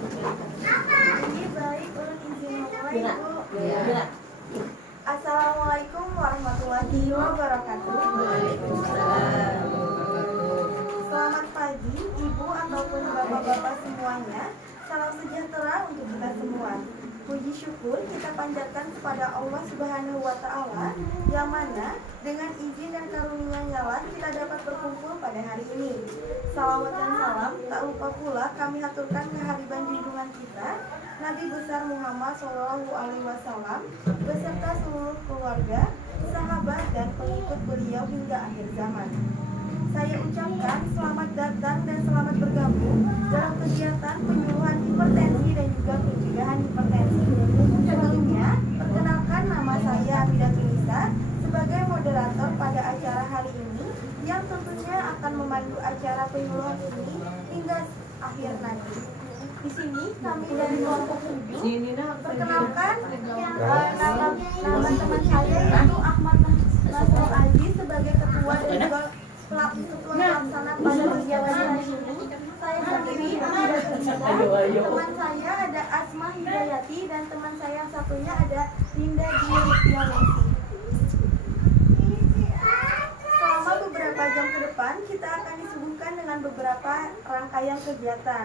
Ini baik, ulun izin mulai, Bu. Assalamualaikum warahmatullahi wabarakatuh. Selamat pagi, Ibu ataupun Bapak-bapak semuanya. Salam sejahtera untuk kita semua. Puji syukur kita panjatkan kepada Allah Subhanahu wa Ta'ala, yang mana dengan izin dan karunia-Nya lah kita dapat berkumpul pada hari ini. Salawat dan salam tak lupa pula kami haturkan kehadiran junjungan kita Nabi besar Muhammad SAW beserta seluruh keluarga, sahabat dan pengikut beliau hingga akhir zaman. Saya ucapkan selamat datang dan selamat bergabung dalam kegiatan penyuluhan hipertensi dan juga pencegahan hipertensi. Sebelumnya, perkenalkan nama saya Abidatul Nisa sebagai moderator pada acara hari ini yang tentunya akan memandu acara penyuluhan ini hingga akhir nanti. Di sini kami dari kelompok 7 perkenalkan nama teman saya yaitu Ahmad Nasrul Aziz sebagai ketua dan juga ketua pelaksana pada kegiatan hari ini. Saya sendiri teman saya ada Asma Hidayati dan teman saya yang satunya ada Linda Diawesi. Selama beberapa jam ke depan kita akan disuguhkan dengan beberapa rangkaian kegiatan,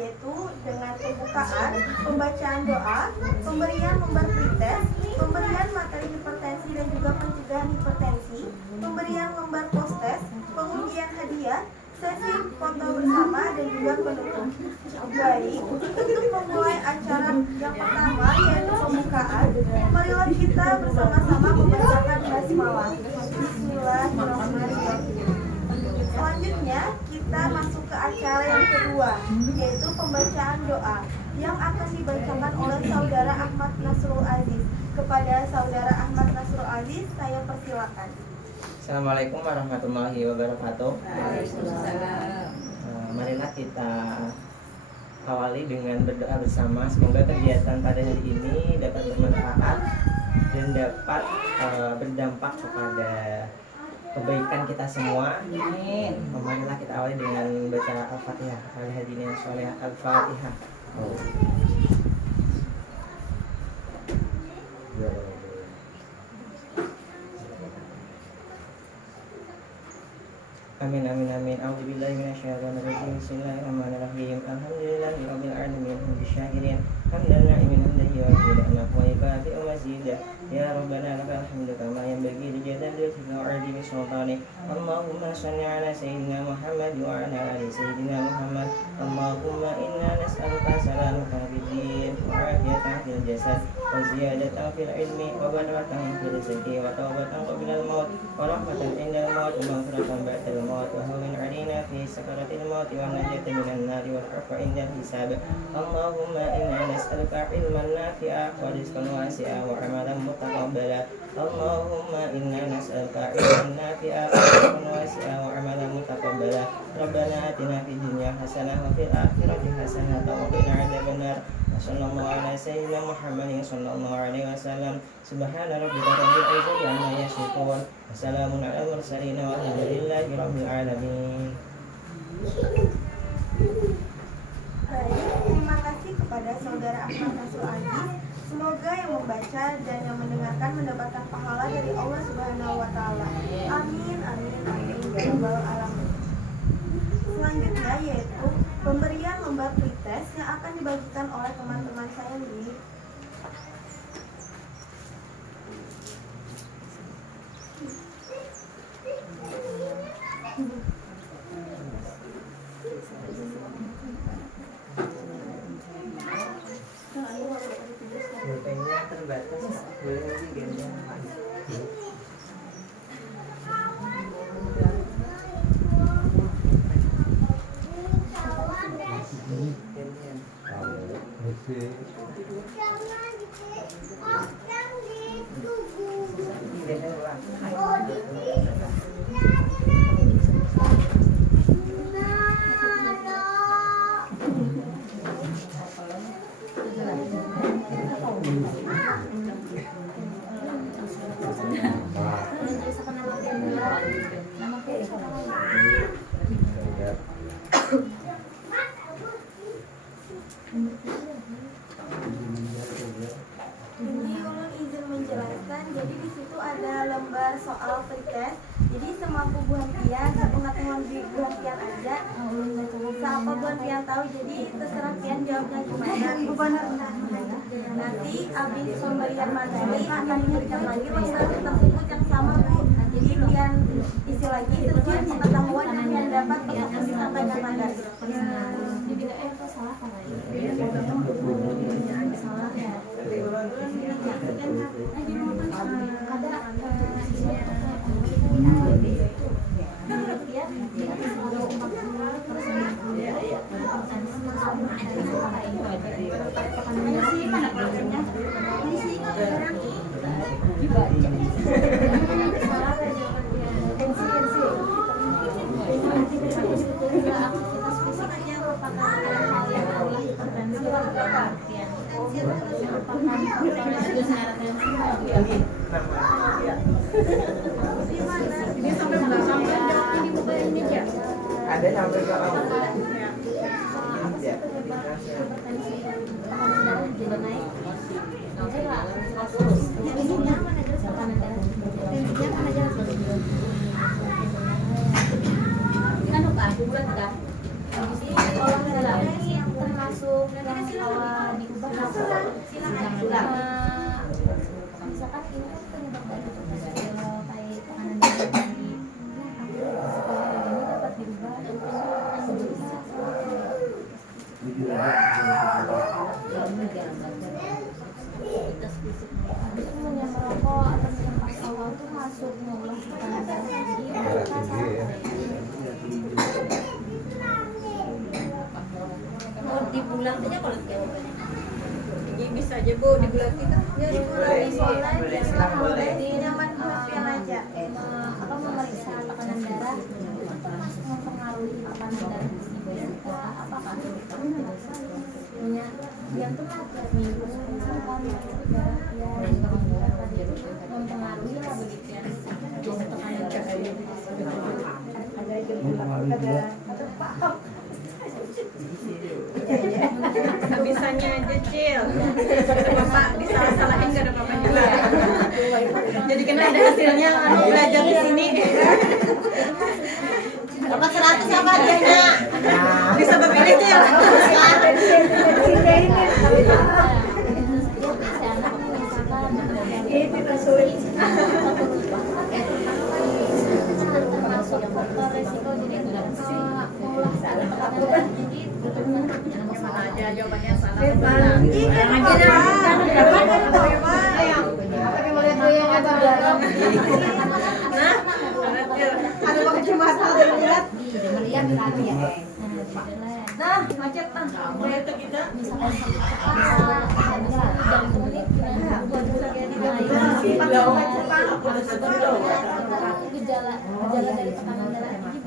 yaitu dengan pembukaan, pembacaan doa, pemberian lembar pretest, pemberian materi hipertensi dan juga pencegahan hipertensi, pemberian lembar postes, pengundian hadiah, sesi foto bersama dan juga penutup. Baik, untuk memulai acara yang pertama yaitu pembukaan, marilah kita bersama-sama membacakan basmalah. Bismillahirrahmanirrahim. Selanjutnya kita masuk ke acara yang kedua, yaitu pembacaan doa yang akan dibacakan oleh saudara Ahmad Nasrul Aziz. Kepada saudara Ahmad Nasrul Aziz, saya persilakan. Assalamualaikum warahmatullahi wabarakatuh. Marilah kita awali dengan berdoa bersama. Semoga kegiatan pada hari ini dapat bermanfaat dan dapat berdampak kepada kebaikan kita semua. Amin. Marilah kita awali dengan baca Al-Fatihah. Al-Hadiniyah Sholih Al-Fatihah. Amin amin amin. A'udzubillahi minasyaitonir rajim. Bismillahirrahmanirrahim. Alhamdulillahi rabbil alamin. Hamdasyakirin. Hamdan na'imin hamdahi wa hamdan wa yukafi'u mazidah. Ya Rabbana lakal hamdu kama yanbaghi li jalali wajhika wa 'azimi sultanik. Allahumma shalli ala sayyidina Muhammad wa ala ali sayyidina Muhammad. Allahumma inna nas'aluka salamatan fid din wa 'afiyatan fil jasad wa ziyadatan fil ilmi wa barakatan fil rizqi wa tawbatan qabla al-maut wa rahmatan 'inda al-maut wa maghfiratan ba'da al-maut wa hawwan 'alaina fi sakaratil maut wa najatan minan nari wal 'afwa 'inda al-hisab. Allahumma inna nas'aluka 'ilman nafi'a wa rizqan wasi'a wa 'amalan mutaqabbala. Allahumma inna nas'aluka 'ilman nafi'a wa rizqan wasi'a wa 'amalan mutaqabbala. Rabbana atina fid dunya hasanah wa fil akhirati hasanah wa qina 'adzabannar. Sallallahu ala sayyidina Muhammadin sallallahu alaihi wasallam. Subhana rabbika rabbil izzati amma yasifun wa salamun alal mursalin walhamdulillahi rabbil alamin. Baik, terima kasih kepada saudara Ahmad Nasrul Aziz. Semoga yang membaca dan yang mendengarkan mendapatkan pahala dari Allah Subhanahu wa Ta'ala. Amin amin amin ya rabbal alamin. Selanjutnya yaitu pemberian lembar pretest yang akan dibagikan oleh teman-teman saya di Pulpennya terbatas, boleh diganti. buah Tian, pengetahuan buah Tian aja. Seapa buah Tian tahu, jadi terserah Tian jawabnya gimana. Nanti habis pemberian materi akan diberikan lagi materi tersebut yang sama Bu. Jadi Tian isi lagi sesuai pengetahuan yang Tian dapat untuk disampaikan materi. Ada sampai ke kamu. Termasuk yang diubah misalkan ini kan penyebab dari kayak tekanan darah tinggi, sekolah ini dapat diubah yang merokok atau yang alkohol itu masuk mengulang tekanan darah tinggi. Mau dibulang aja kalau jawabannya. Jadi bisa aja Bu dibulang kita. Ya boleh, di nyaman buah Tian aja. Memeriksa tekanan darah itu masuk mempengaruhi tekanan darah kita apakah yang tuh misalkan darah yang mempengaruhi lah begitu ya tekanan darah Bisanya aja Cil. Bapak disalah-salahin gak ada apa-apa juga. Jadi kena ada hasilnya belajar di sini. dapat 100 apa adanya Bisa memilih Cil. termasuk faktor resiko jadi mengolah saat tekanan darah tinggi Sama aja jawabannya salah. Nah, macet kan. Gejala dari tekanan darah tinggi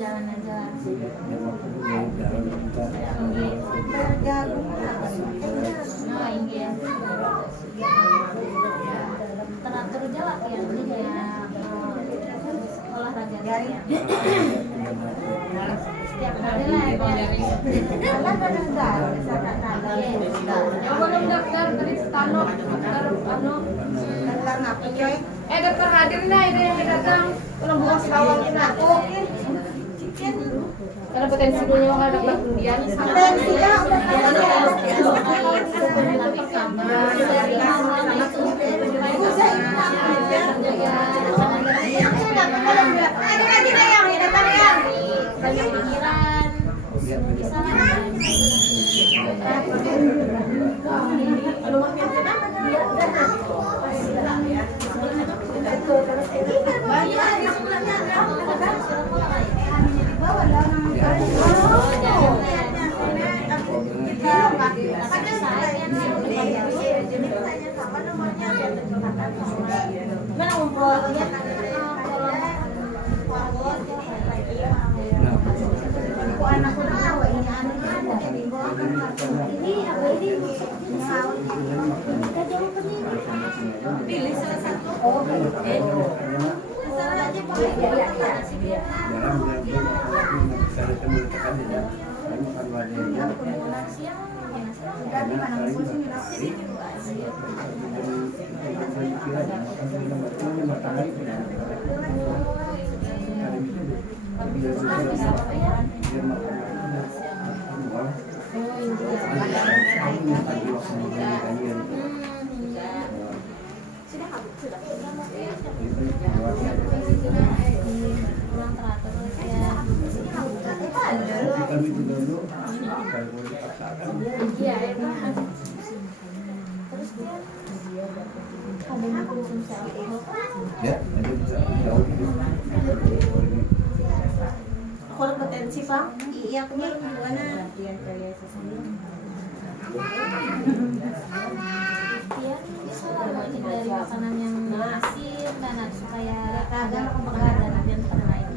jalan aja teratur jalan ya jadi kayak olahraga setiap hari lah ya belum daftar dari Stano dokter hadir nah itu yang datang belum buka selawangin aku karena potensi punya orang dapat undian Pilih salah satu. Salah aja Pak. Kurang teratur ya. Iya, emang. Terus dia ada yang konsumsi alkohol. Ya, nanti bisa jauh gitu. Kalau potensi Pak, iya aku belum gimana? Dia bisa lah menghindari makanan yang asin dan supaya agak makanan dan makanan lain.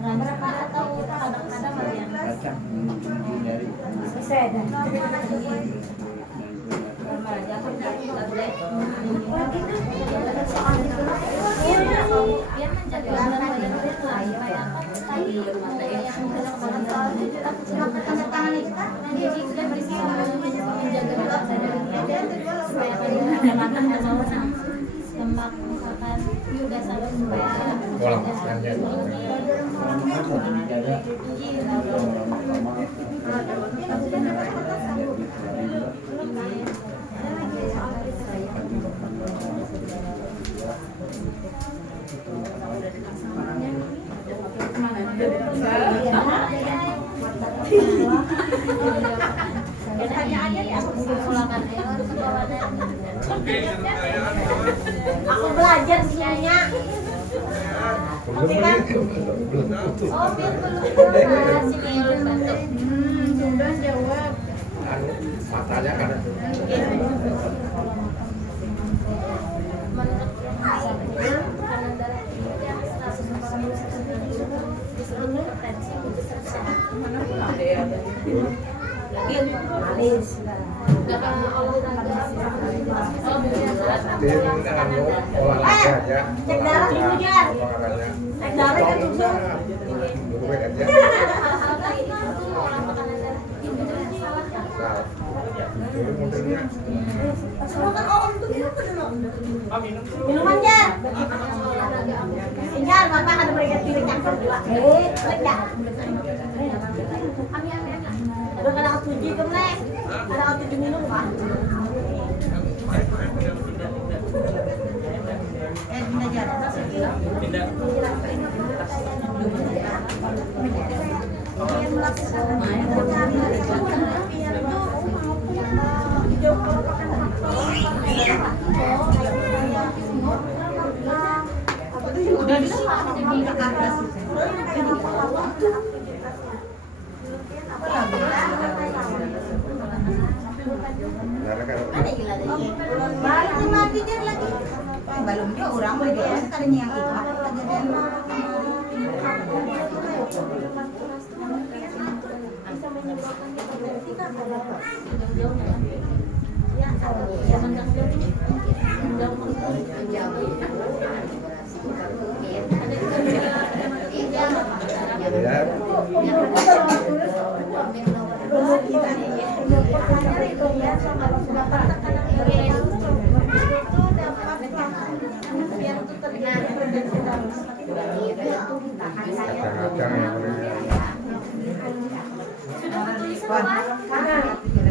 Rancang atau kadang-kadang ada yang Kacang nyari. dia menjaga badan badan supaya apa tadi yang jadi sudah bisa menjaga berat badan supaya pada makan dan lemak misalkan udah sampai supaya Aku belajar semuanya. oh biar belum sini bantu Sudah jawab. Matanya kan menurut tekanan darah tinggi yang 140 disebut hipertensi untuk sehat. olahraga aja. Cek darah dulu Jar. Cek darah kan susah. Hal-hal kayak itu tuh orang makanan darah tinggi itu yang salah kan? Makan om tuh minum ke dulu. Minuman Jar. Jar, bapak ada berikan pilih campur dua. Lek dah. Ami. Ada kada ketuji kemlek. Ada ketuji minum Pak. Dina Jar. Yang melakukan udah bisa di atas. Balik ke mati Jar lagi. Belum juga orang mau dia sekalinya yang itu apa tadi dan Bisa menyebabkan hipertensi kan ada jauh kan? Ya, jangan jauh.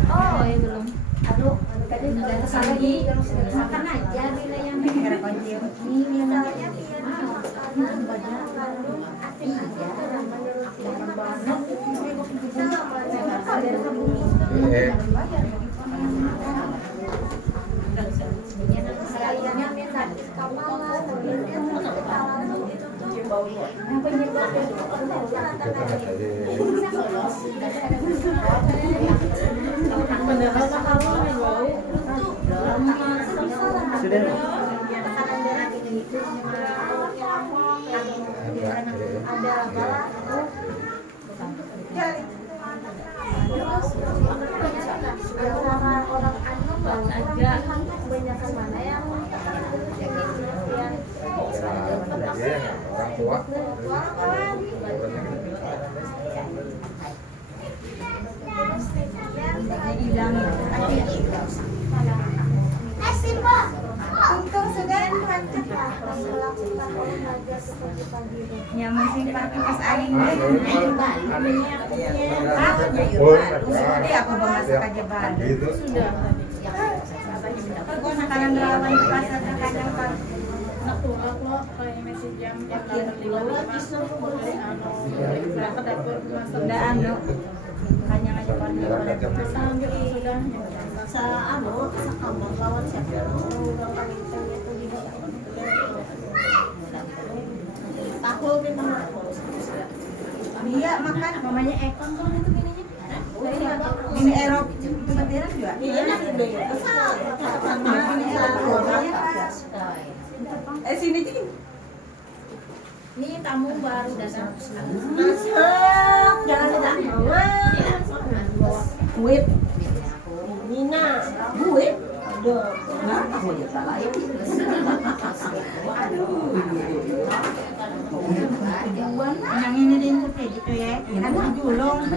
Oh, ya belum. Aduh, tadi udah kesal lagi. Makan aja wilayah Misalnya biar mengandung asin aja dan menurut bisa melancarkan dari bumi. Sekaliannya minta kawalan, kawalan itu tuh yang penyebab dari Sudah. ada antara orang anu dan aja kebanyakan mana yang orang tua. Untung sudah mantap lah melakukan olahraga seperti pagi. yang masih pakai pas aing aku mau masuk aja bal Gitu. aku makanan lawan di pasar kadang pak ke dapur masak udah anu hanya aja dia makan mamanya Ekon kalau itu bininya bini Erop itu Matiran juga sini jadi ini tamu baru datang. Masuk, jangan tidak Wip, Nina, Wip, aduh, kenapa aku ya salah ya? yang ini diintip gitu ya aku julung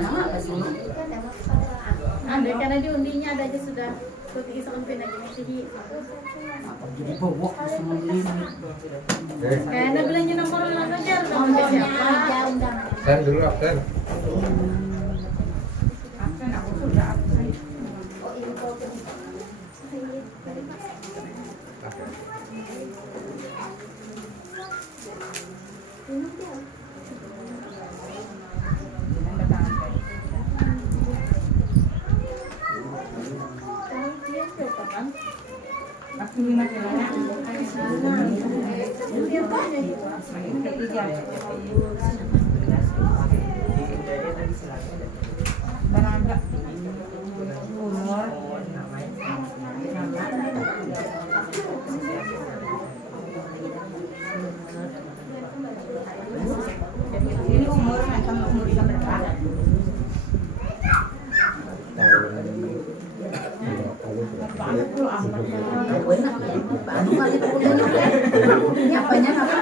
Andai karena diundinya ada aja sudah putih iseng pin aja sih. Jadi bawa semua ini. Kayaknya bilangnya nomor aja nomor siapa? Absen dulu, absen. absen aku sudah absen aku lima jalan beragam umur ini umur macam umur berapa Anu kali itu udah ini apanya apa?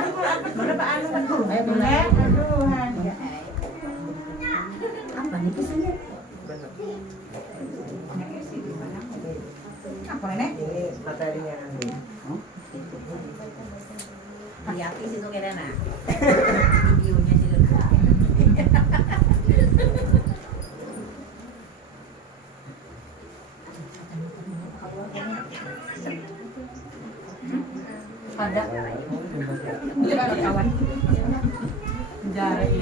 mana Pak Anu boleh aduh Apa nih pesannya? apa ini Ini materinya nanti. Hati-hati situ kira nah. Videonya situ. ada kawan jari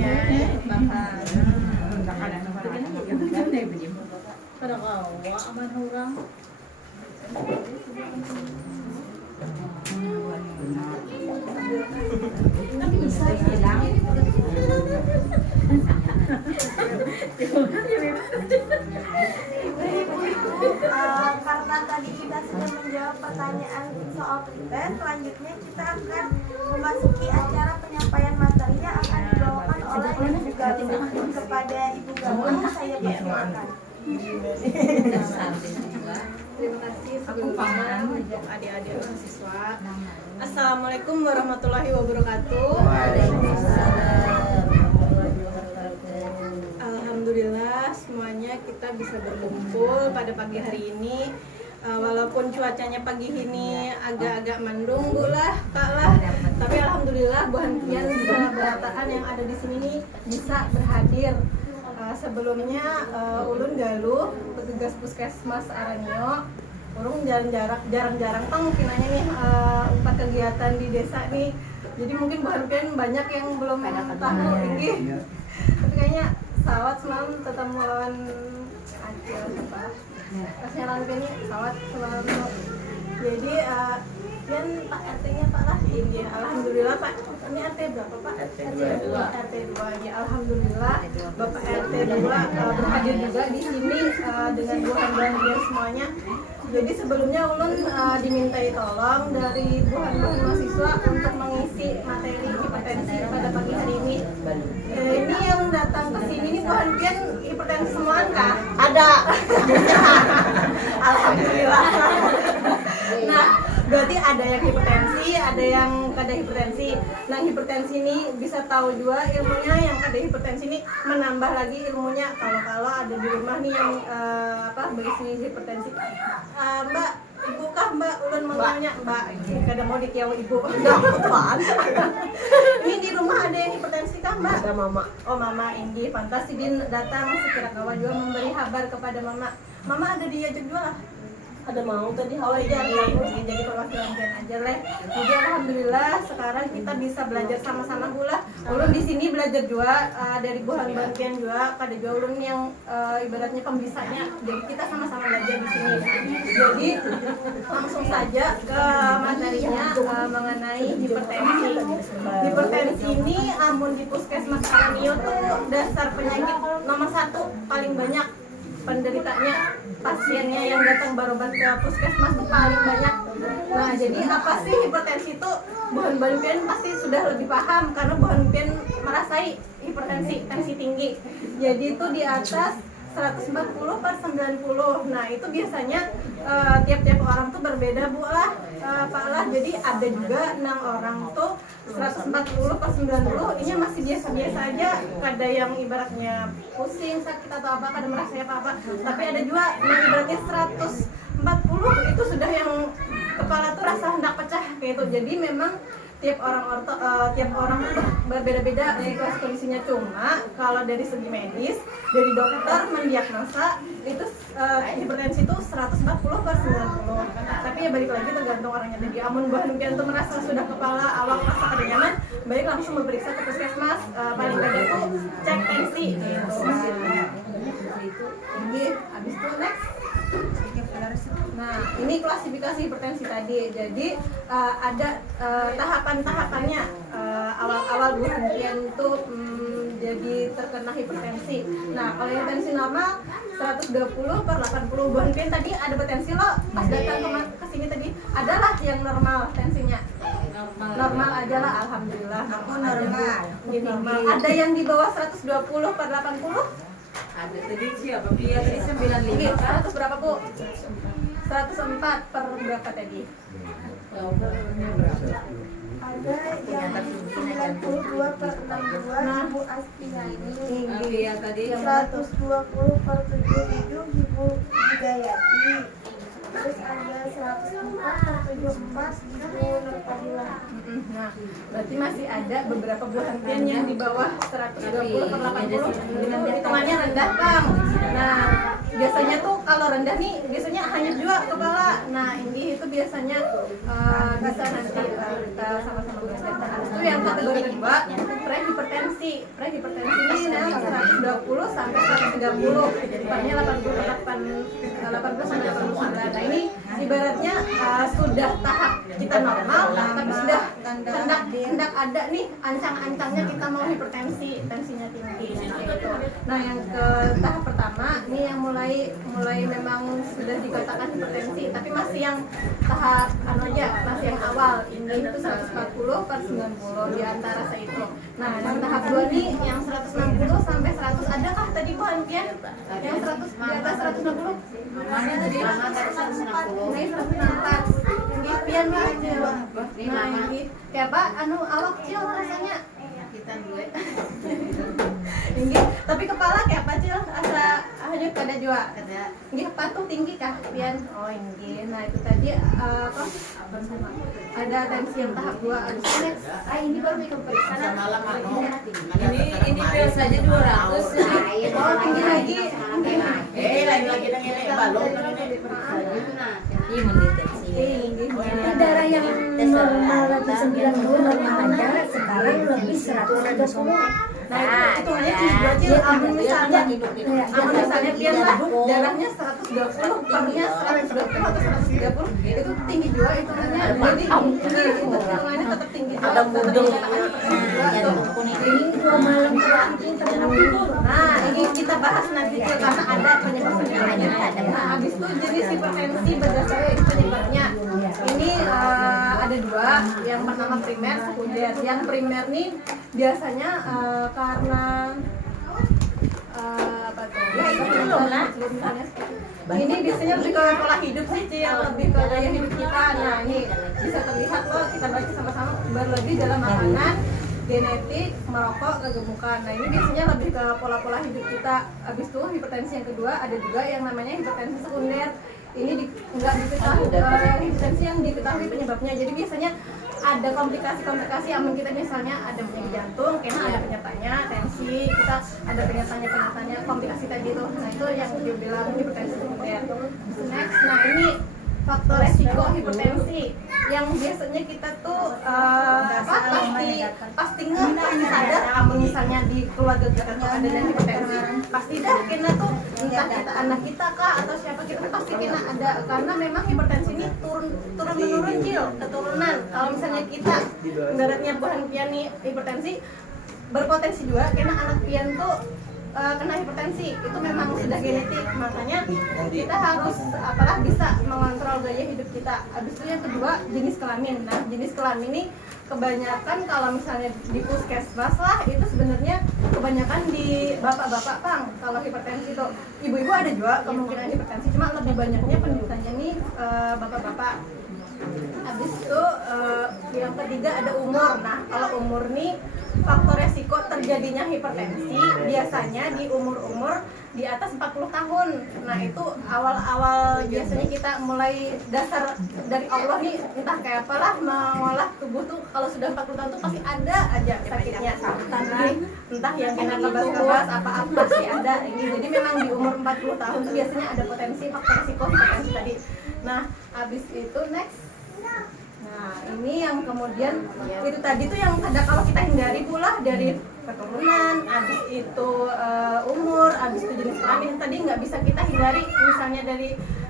Pada kawa aman orang. Bisa hilang. Karena tadi kita sudah menjawab pertanyaan soal pretend, selanjutnya kita akan memasuki acara penyampaian materi yang akan dibawakan oleh Ibu Galuh kepada Ibu Galuh. Saya persilakan. Terima kasih sebelumnya untuk adik-adik mahasiswa. Assalamualaikum warahmatullahi wabarakatuh. Alhamdulillah semuanya kita bisa berkumpul pada pagi hari ini. Walaupun cuacanya pagi ini agak-agak mendung Bu lah, Kak lah. Tapi alhamdulillah bahagian berataan yang ada di sini nih bisa berhadir. Sebelumnya ulun Galuh, petugas puskesmas Aranyo. Urung jarang-jarang mungkin aja nih empat kegiatan di desa nih. Jadi mungkin banyak yang belum tahu ini. Tapi kayaknya sawat semalam tetap melawan Acil siapa? Kasnya langgengnya sawat semalam. Jadi dan Pak RT-nya Pak lah ini alhamdulillah Pak. Ini RT berapa Pak? RT 2 ya alhamdulillah Bapak RT 2 berhadir juga di sini dengan bahan-bahan semuanya. Jadi sebelumnya ulun dimintai tolong dari bahan-bahan mahasiswa untuk mengisi materi kompetensi pada pagi hari ini. Ini yang datang ke sini ini bahan ada hipertensi. Nah, hipertensi ini bisa tahu juga ilmunya yang ada hipertensi ini menambah lagi ilmunya. Kalau ada di rumah nih yang berisi hipertensi. Mbak, ibu kah Mbak? Ulun mau tanya Mbak. Kada mau dikiau ibu. Apaan? Ini di rumah ada yang hipertensi kah Mbak? Ada mama. Oh Mama, Inggi, pantas Sidin datang sekira kawan juga memberi kabar kepada Mama. Mama ada diajak juga lah. Ada mau tadi Oh iya, jadi perwakilan Gen aja leh. Jadi alhamdulillah sekarang kita bisa belajar sama-sama gula. Ulun di sini belajar juga dari bulan bantian juga. Ada juga ulun yang ibaratnya pembisanya. Jadi kita sama-sama belajar di sini. Jadi langsung saja ke materinya mengenai hipertensi. Hipertensi ini amun di Puskesmas Karanio tuh dasar penyakit nomor 1 paling banyak. Penderitanya, pasiennya yang datang berobat ke puskesmas itu paling banyak. Nah, jadi apa sih hipertensi itu? Buhan Balumpian pasti sudah lebih paham karena Buhan Balumpian merasai hipertensi, tensi tinggi. Jadi itu di atas 140/90. Nah, itu biasanya tiap-tiap orang tuh berbeda Bu lah, Pak lah. Jadi ada juga 6 orang tuh 140/90, ini masih biasa-biasa aja. Ada yang ibaratnya pusing, sakit atau apa, kada merasa apa-apa. Tapi ada juga yang ibaratnya 140 itu sudah yang kepala tuh rasa hendak pecah kayak itu. Jadi memang tiap orang tuh berbeda-beda situasi kondisinya. Cuma kalau dari segi medis, dari dokter mendiagnosa itu hipertensi itu 140/90. Tapi ya balik lagi tergantung orangnya. Jadi amun bahan tuh merasa sudah kepala awal rasa kada nyaman, baik langsung memeriksa ke puskesmas. Paling tidak itu cek tensi gitu. Jadi habis itu next. Nah, ini klasifikasi hipertensi tadi. Jadi ada tahapan-tahapannya. Awal-awal buhan itu jadi terkena hipertensi. Nah, kalau hipertensi normal 120/80. Buhan tadi ada hipertensi lo pas datang ke sini tadi. Adalah yang normal tensinya. Normal aja lah, alhamdulillah. Aku normal. Normal. Ada yang di bawah 120/80? Ada tadi siapa? Dia tadi 95 kan? 100 berapa Bu? 104 per berapa tadi? Ada yang 92/62 Ibu Astiani, Tapi yang tadi yang 120/77 Ibu Hidayati, terus ada 104/74 Ibu Nurfadila. Nah, berarti masih ada beberapa buah hentian yang di bawah 120/80. Itu hitungannya rendah, Kang. Nah, biasanya tuh kalau rendah nih biasanya hanya juga kepala. Nah, ini itu biasanya bisa nanti kita sama-sama belajar. Itu yang kategori kedua, prehipertensi. Prehipertensi ini 120 sampai 130. Tepatnya 80/80 sampai 89. Nah, ini ibaratnya sudah tahap kita normal, tapi sudah hendak ada nih ancang-ancangnya kita mau hipertensi, tensinya tinggi gitu. Nah, yang ke tahap pertama ini yang mulai memang sudah dikatakan hipertensi, tapi masih yang tahap masih yang awal. Ini itu 140/90 di antara itu. Nah, yang tahap 2 nih yang 160 sampai 100. Adakah tadi Bu Hantian yang 100 di atas 160? mana tadi? Mana tadi 160? Ini 164. Ini pian aja. Nah, ini kayak apa? Awak kecil rasanya. Kita dulu. Tinggi, tapi kepala kayak apa Cil? Asa hanya kada juga. Kada. Nggih, patuh tinggi kah pian? Oh, nggih. Nah, itu tadi ada tensi yang tahap 2. Habis itu next. Ini baru di pemeriksaan. Malam aku. Ini biasa aja 200. Oh, tinggi lagi. Lagi ini balon Iya mendeteksi. Tinggi. Darah yang normal lagi 90 normal ada, sekarang lebih 130. Nah, itu hitungannya tinggi Cil. Amun misalnya pian lah darahnya 120, pernya 120 atau 130, itu tinggi juga hitungannya. Jadi itu hitungannya tetap tinggi juga. Ada mudeng. Ini 2 malam itu terlalu. Nah, ini kita bahas nanti Cil, karena ada penyebab-penyebabnya. Nah, habis itu jenis hipertensi berdasarkan penyebabnya. Ini ada 2, yang pertama primer, sekunder. Yang primer nih biasanya karena apa tuh? Ya itu belum lah. Ini biasanya lebih ke pola hidup sih, Cil, lebih ke gaya hidup kita. Nah ini bisa terlihat loh, kita baca sama-sama berlebih dalam makanan, genetik, merokok, kegemukan. Nah ini biasanya lebih ke pola-pola hidup kita. Habis itu hipertensi yang kedua ada juga yang namanya hipertensi sekunder. Ini nggak diketahui hipertensi yang diketahui penyebabnya. Jadi biasanya ada komplikasi-komplikasi yang kita misalnya ada penyakit jantung, karena ada penyertanya, tensi, kita ada penyertanya komplikasi tadi itu. Nah itu yang dibilang hipertensi sekunder. Next, nah ini faktor resiko hipertensi yang biasanya kita tuh pasti sadar kalau misalnya di keluarga kita tuh ada yang hipertensi, pasti dah kena tuh entah kita anak kita kah atau siapa kita pasti kena ada, karena memang hipertensi ini turun menurun, Cil, keturunan. Kalau misalnya kita ibaratnya bukan pian nih hipertensi, berpotensi juga kena anak pian tuh kena hipertensi, itu memang sudah genetik. Makanya kita harus bisa mengontrol gaya hidup kita. Habis itu yang kedua, jenis kelamin. Nah jenis kelamin ini kebanyakan kalau misalnya di puskesmas lah, itu sebenarnya kebanyakan di bapak-bapak, Bang. Kalau hipertensi itu ibu-ibu ada juga kemungkinan hipertensi, cuma lebih banyaknya penderitanya nih bapak-bapak. Habis itu yang ketiga ada umur. Nah kalau umur nih faktor resiko terjadinya hipertensi biasanya di umur-umur di atas 40 tahun. Nah itu awal-awal biasanya kita mulai dasar dari Allah nih, entah kayak apalah mengolah tubuh tuh kalau sudah 40 tahun tuh pasti ada aja sakitnya, entah yang kena kebas-kebas apa-apa pasti ada ini. Jadi memang di umur 40 tahun tuh biasanya ada potensi faktor resiko hipertensi tadi. Nah habis itu next. Nah ini yang kemudian itu tadi tuh yang ada kalau kita hindari pula dari keturunan, habis itu umur, habis itu jenis kelamin tadi nggak bisa kita hindari. Misalnya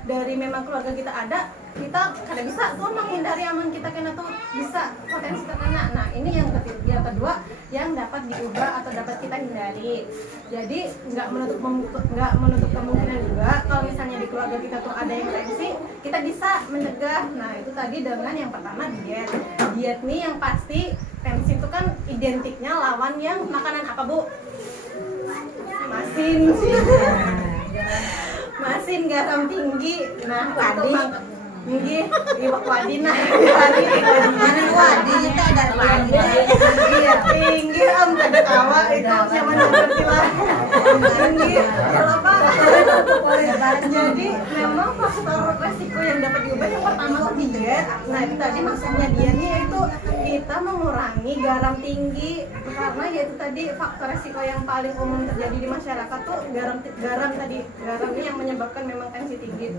dari memang keluarga kita ada, kita kada bisa tuh menghindari aman kita kena tuh bisa potensi terkena. Nah ini yang kedua yang dapat diubah atau dapat kita hindari. Jadi nggak menutup kemungkinan juga kalau misalnya di keluarga kita tuh ada yang tensi, kita bisa mencegah. Nah itu tadi dengan yang pertama diet nih yang pasti. Tensi itu kan identiknya lawan yang makanan apa, Bu? Masin, garam tinggi. Nah tadi tinggi iwak wadi. Nah mana wadi itu ada wadi tinggi ada kawa itu zaman berkilah tinggi apa. Jadi memang faktor resiko yang dapat diubah yang pertama tuh diet. Nah itu tadi maksudnya dietnya itu kita mengurangi garam tinggi, karena yaitu tadi faktor resiko yang paling umum terjadi di masyarakat tuh garam ini yang menyebabkan memang tensi tinggi.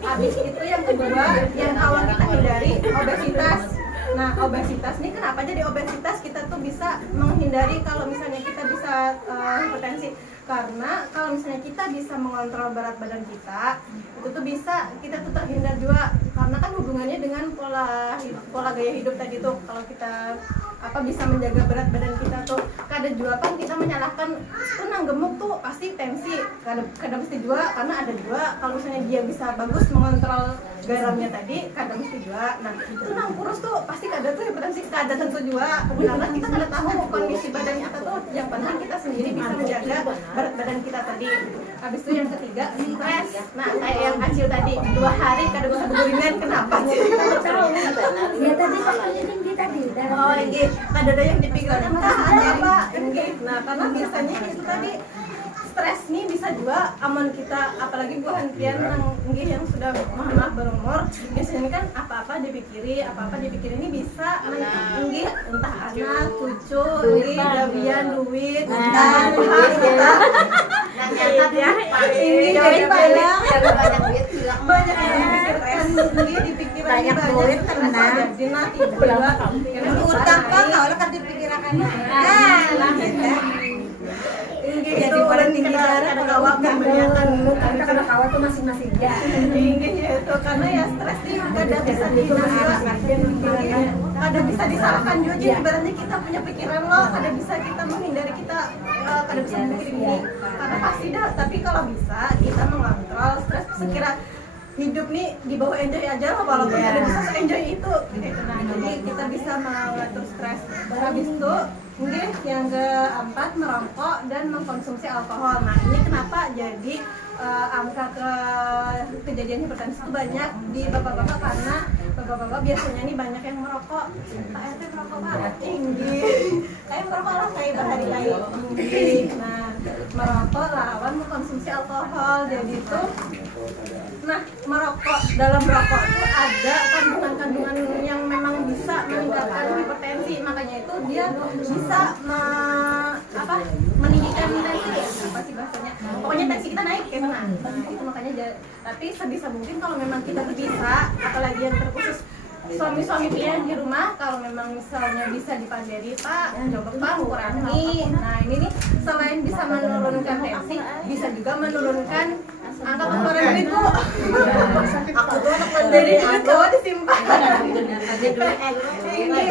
Habis itu yang kedua yang awal kita hindari obesitas. Nah obesitas ini kenapa jadi obesitas kita tuh bisa menghindari kalau misalnya kita bisa hipertensi, karena kalau misalnya kita bisa mengontrol berat badan kita itu tuh bisa kita tuh terhindar juga, karena kan hubungannya dengan pola gaya hidup tadi tuh. Kalau kita bisa menjaga berat badan kita tuh, kadang juga kan kita menyalahkan tuh nang gemuk tuh pasti tensi, kadang mesti juga karena ada juga kalau misalnya dia bisa bagus mengontrol garamnya tadi, kadang mesti juga. Nah itu nang kurus tuh pasti kadang tuh hipertensi, kadang tentu juga, karena kita kadang tahu kondisi badan kita tuh. Yang penting kita sendiri bisa menjaga berat badan kita tadi. Habis itu yang ketiga stres. Nah kayak yang kecil tadi 2 hari kadang bisa bergulingan, kenapa sih? Ya tadi waktunya tinggi tadi. Oh ini ada yang dipikirkan apa? Nah karena biasanya itu tadi stres nih bisa juga aman kita, apalagi buah hentian yang sudah maaf berumur, biasanya kan apa-apa dipikiri ini bisa entah anak, cucu, gawian, duit, entah ini jadi banyak yang dipikir banyak duit tenang karena utang kan kalau kan dipikirkan jadi boleh tinggi darah kalau kebanyakan Karena kawan tuh masing-masing ya. tinggi itu karena ya stres nih kadang bisa kadang bisa disalahkan juga. Jadi ibaratnya kita punya pikiran loh, kadang bisa kita menghindari, kita kadang bisa mikir ini karena pasti dah. Tapi kalau bisa kita mengontrol stres sekira hidup nih di bawah enjoy aja lah, walaupun ada bisa se-enjoy itu gitu. Nah, jadi kita bisa mengatur stres. Habis itu mungkin yang keempat, merokok dan mengkonsumsi alkohol. Nah, ini kenapa jadi angka kejadian hipertensi itu banyak di bapak-bapak, karena bapak-bapak biasanya nih banyak yang merokok. Pak RT merokok Pak? Tinggi. Kayak merokok lah kayak berhari-hari tinggi. Nah, merokok lawan mengkonsumsi alkohol. Jadi itu, nah merokok, dalam merokok itu ada kandungan-kandungan yang memang bisa meningkatkan hipertensi. Makanya itu dia bisa meninggikan tensi, apa sih bahasanya? Pokoknya tensi kita naik kayak mana? Nah, itu makanya tapi sebisa mungkin kalau memang kita bisa, apalagi yang terkhusus suami-suami pilihan di rumah, kalau memang misalnya bisa dipandiri Pak, coba Pak kurangi. Nah ini nih selain bisa menurunkan tensi, bisa juga menurunkan angka pengeluaran duit Bu. Aku tuh anak mandiri, aku disimpan. Ini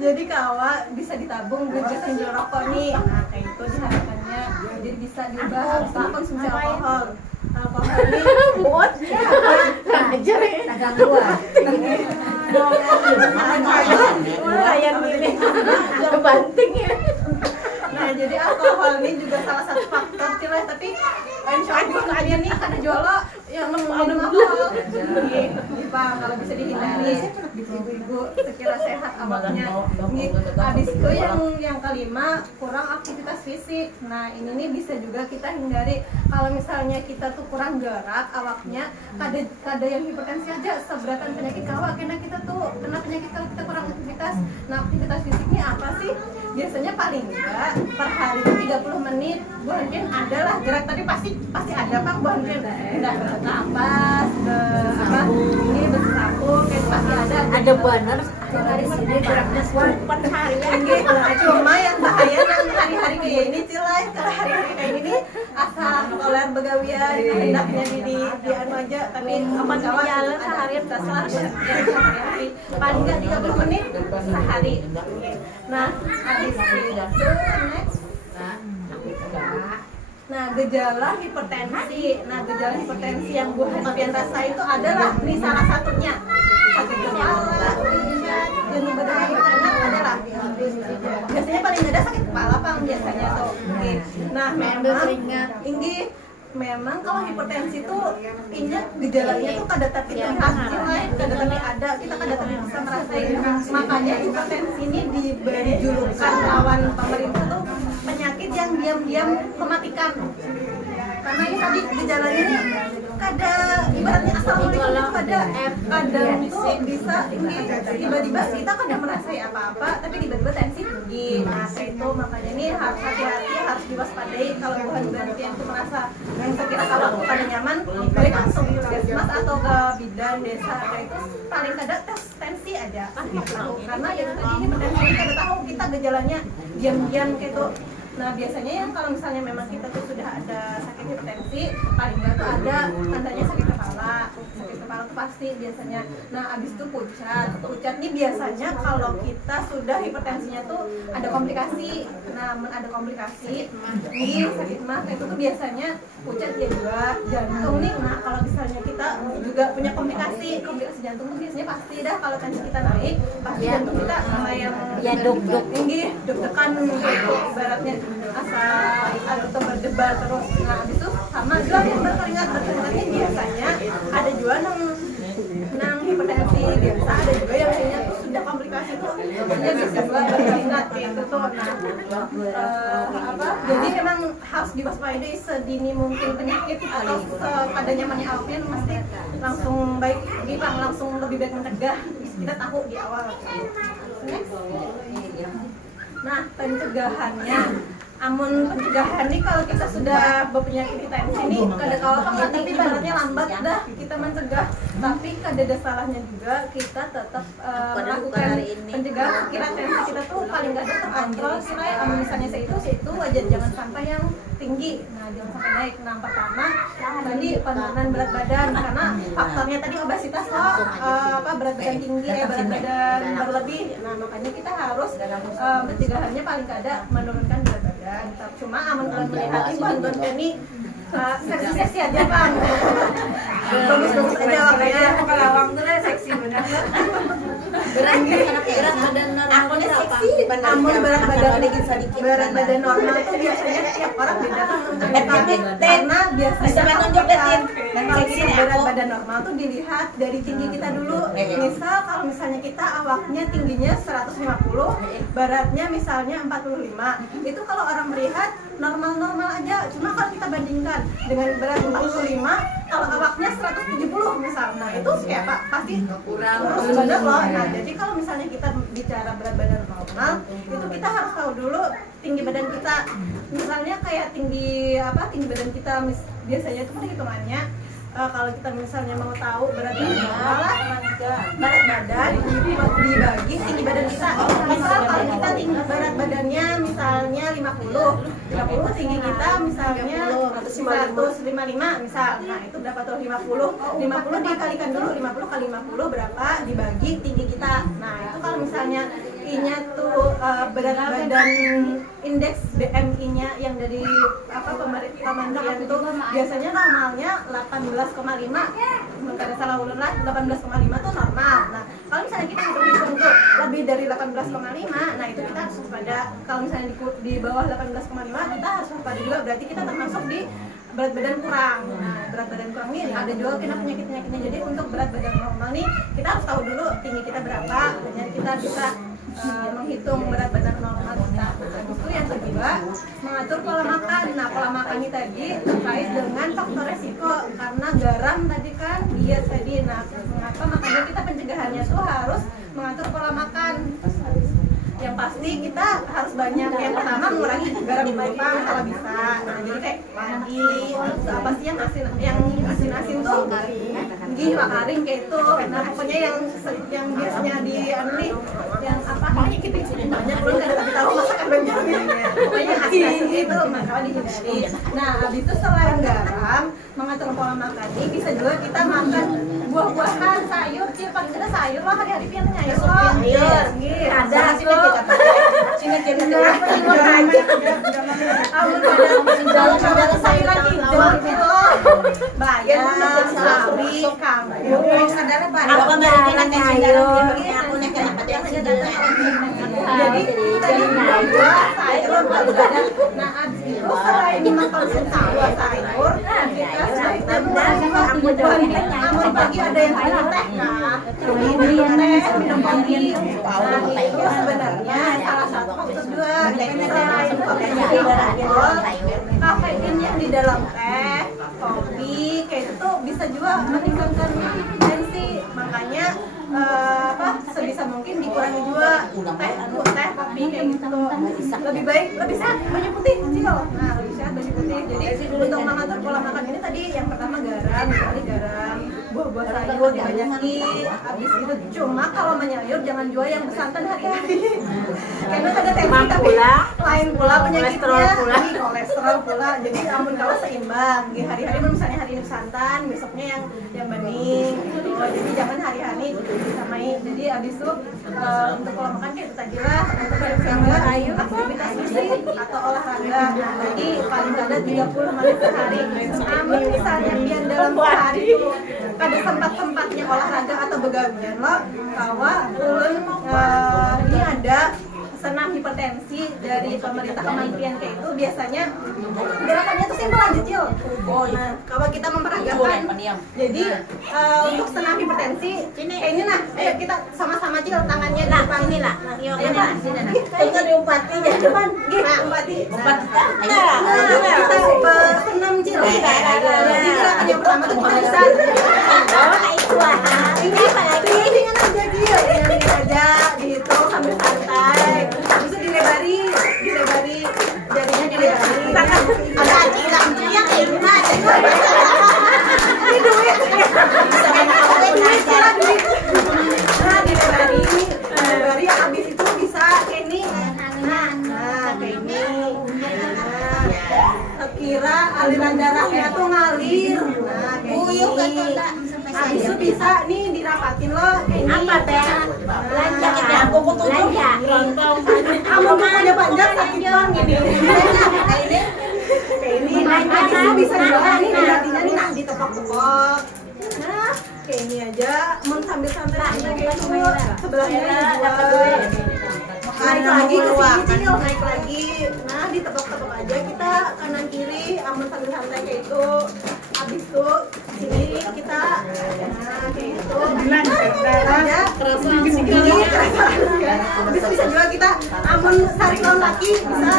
jadi kawa bisa ditabung buat senjol rokok nih. Nah kayak itu diharapkannya jadi bisa diubah sama konsumsi alkohol. Alkohol ini buat ajar dagang gua. Kayak gini. Banting ya. Nah, jadi alkohol ini juga salah satu faktor cileh, tapi insya Allah kalian nih kada jolo yang minum alkohol. Pak, kalau bisa dihindari, ibu-ibu sekira sehat awalnya. Habis itu yang kelima, kurang aktivitas fisik. Nah, ini nih bisa juga kita hindari. Kalau misalnya kita tuh kurang gerak awaknya, kada yang hipertensi aja seberatan penyakit kawak, karena kita tuh kena penyakit kalau kita kurang aktivitas. Nah, aktivitas fisiknya apa sih? Biasanya paling enggak per hari 30 menit Bu Henkin adalah gerak, tapi pasti ada Pak Bu Henkin udah nafas ini bersapu kayak pasti ada bener hari sini geraknya per hari cuma yang bahaya nanti hari-hari kayak ini cilai, kalau hari-hari kayak gini asal koler begawian hendaknya di anu aja, tapi apa jalan sehari terserah hari paling enggak 30 menit sehari. Nah, habis itu next. Nah, gejala hipertensi. Nah, gejala hipertensi yang Bu Henkin rasa itu adalah ini salah satunya sakit kepala, jenuh badan berkeringat adalah. Biasanya paling ada sakit kepala Pak biasanya tuh. Nah, memang ini memang kalau hipertensi itu ingat gejalanya tuh kada tapi terlihat, kada tapi ada, kita kada tapi bisa merasain. Makanya hipertensi ini diberi julukan lawan pemerintah tuh penyakit yang diam-diam mematikan. Karena ini tadi gejalanya ini kada ibaratnya assalamualaikum itu kada itu bisa ini tiba-tiba kita kada merasai apa-apa tapi tiba-tiba tensi tinggi. Nah itu makanya ini harus hati-hati, harus diwaspadai. Kalau bukan berarti yang merasa yang sekira kalau kada nyaman, baik langsung ke puskesmas atau ke bidan desa. Nah itu paling kada tes tensi aja kan tahu, karena ya tadi ini hipertensi kada tahu kita gejalanya diam-diam gitu. Nah biasanya yang kalau misalnya memang kita tuh sudah ada sakit hipertensi, paling nggak tuh ada tandanya sakit kepala tuh pasti biasanya. Nah abis itu pucat nih biasanya kalau kita sudah hipertensinya tuh ada komplikasi. Nah ada komplikasi nih sakit mah itu tuh biasanya pucat ya juga jantung nih. Nah kalau misalnya kita juga punya komplikasi jantung tuh biasanya pasti dah kalau tensi kita naik pasti jantung kita sama yang duk-duk tinggi, duk-dukan gitu ibaratnya atau berdebar terus. Nah itu sama juga yang berkeringatnya biasanya ada juga nang hipertensi biasa, ada juga yang kayaknya tuh sudah komplikasi tuh dia bisa juga berkeringat kayak gitu tuh. Nah jadi memang harus diwaspadai sedini mungkin penyakit atau pada nyamannya awalnya mesti langsung baik langsung lebih baik mencegah, kita tahu di awal. Next. Nah pencegahannya, amun pencegahan nih kalau kita sudah berpenyakit hipertensi ini kada kalah banget, tapi ibaratnya lambat dah kita mencegah, tapi kada ada salahnya juga kita tetap melakukan pencegahan. Kira tensi kita tuh paling gak ada terkontrol, kira misalnya itu aja jangan sampai yang tinggi. Nah jangan sampai naik. Nah pertama tadi penurunan berat badan, karena faktornya tadi obesitas loh, berat badan tinggi berat badan berlebih. Nah makanya kita harus pencegahannya paling kada menurunkan berat badan. Cuma aman kalau melihat ibu ini Seksi aja bang. Bagus-bagus aja awaknya. Lawang tuh seksi benar. Berat badan normal berapa? Amun berat badan normal tuh biasanya tiap orang beda kan. Karena biasanya kalau kita berat badan normal tuh dilihat dari tinggi kita dulu. Misal kalau misalnya kita awaknya tingginya 150, beratnya misalnya 45. Itu kalau orang melihat normal-normal aja. Cuma kalau kita bandingkan dengan berat 45, kalau awaknya 170 misalnya, itu kayak Pak pasti kurus banget loh. Nah, jadi kalau misalnya kita bicara berat badan normal, itu kita harus tahu dulu tinggi badan kita. Misalnya kayak tinggi badan kita biasanya itu perhitungannya kalau kita misalnya mau tahu berat badan normal, berat badan dibagi tinggi badan kita. Misal kalau kita tinggi berat badannya misalnya 50 tinggi kita misalnya 155 misal. Nah, itu berapa tuh 50 dikalikan dulu 50 kali 50 berapa dibagi tinggi kita. Nah, itu kalau misalnya I-nya tuh berat badan indeks BMI-nya yang dari kementerian itu biasanya normalnya 18,5. Kalau salah ulang 18,5 tuh normal. Nah, kalau misalnya kita hitung tuh lebih dari 18,5, nah itu kita harus waspada. Kalau misalnya di bawah 18,5 kita harus waspada juga, berarti kita termasuk di berat badan kurang. Nah, berat badan kurang ini ada juga penyakit-penyakitnya. Jadi untuk berat badan normal nih kita harus tahu dulu tinggi kita berapa, jadi kita bisa menghitung berat badan normal kita. Habis itu yang kedua, mengatur pola makan. Nah, pola makan ini tadi terkait dengan faktor resiko karena garam tadi kan diet tadi. Nah, mengapa makanya kita pencegahannya tuh harus mengatur pola makan. Yang pasti kita harus banyak, yang pertama mengurangi garam di penumpang kalau bisa. Nah, jadi kayak mandi, apa sih yang asin tuh gih makaring kayak itu. Nah, pokoknya yang biasanya di yang apa banyak belum kan tapi tahu masakan banyak pokoknya asin itu makanya dihindari. Nah, habis itu selain garam, mengatur pola makan ini bisa juga kita makan buah-buahan, sayur, paling tidak sayur lah hari-hari pian sayur loh. Iya, ada tuh. Sayuran hijau gitu loh. Bayam, sawi, kangkung, Apa mereka sayur? Aku nak kenapa dia jadi tadi buah sayur berbeda. Nah, abis itu selain mengkonsumsi buah sayur, kita sebaiknya buah-buahan. Namun pagi ada yang minum teh kan, minum teh, minum kopi. Nah, itu sebenarnya salah satu faktor juga. Selain alkohol, kafein yang di dalam teh, kopi, kayak itu bisa juga meningkatkan tensi. Makanya sebisa mungkin dikurangi juga teh, kopi kayak gitu. Lebih baik, lebih sehat baju putih kecil. Nah, lebih sehat baju putih. Jadi untuk mengatur pola makan ini tadi yang pertama garam, garam, buah-buah sayur dibanyakin. Habis itu cuma kalau menyayur jangan jual yang bersantan hari-hari. Karena ada tensi tapi lain pula penyakitnya, kolesterol pula. Jadi ampun kalau seimbang. Di hari-hari misalnya hari ini santan, besoknya yang bening gitu. Jadi jangan hari-hari disamain. Jadi abis itu untuk pola makan kayak itu tadi lah, untuk berolahraga, aktivitas fisik atau olahraga. Jadi paling tidak 30 menit sehari. Namun misalnya pian dalam sehari itu pada sempat-sempatnya olahraga atau begawian lo, bahwa ini ada senam hipertensi dari pemerintah kementerian kayak itu biasanya gerakannya tuh simpel aja Cil. Nah, kalau kita memperagakan jadi untuk senam hipertensi kayak ini nah, ayo kita sama-sama Cil tangannya di depan ini lah. Ayo Pak, kita diumpati ya depan. Nah, umpati. Kita senam Cil. Jadi gerakan yang pertama tuh kita bisa ini apa lagi? Ini aja Cil, ini aja dihitung sambil santai. Bisa dilebari jarinya dilebari. Ada acilan yang kayak gimana? Ini duit. Nah, dilebari habis itu bisa kayak ini. Nah, kayak ini. Kira aliran darahnya tuh ngalir. Nah, kayak ini. Habis itu bisa nih dirapatin lo kayak ini. Apa teh? Belanja kita kuku tujuh. Kamu mah ada panjang sakit bang ini. Kayak ini. Habis Nah, bisa juga nih nantinya nih ditepok-tepok. Nah, kayak ini aja, mau sambil santai-santai kayak gitu. Sebelahnya dijual. Naik lagi ke sini, Cil, naik lagi. Nah, ditepok-tepok aja kita kanan kiri, aman sambil santai kayak itu. Habis itu sini kita, nah kayak gitu. Aja kerasa sekali. Bisa juga kita aman tarik lawan laki bisa.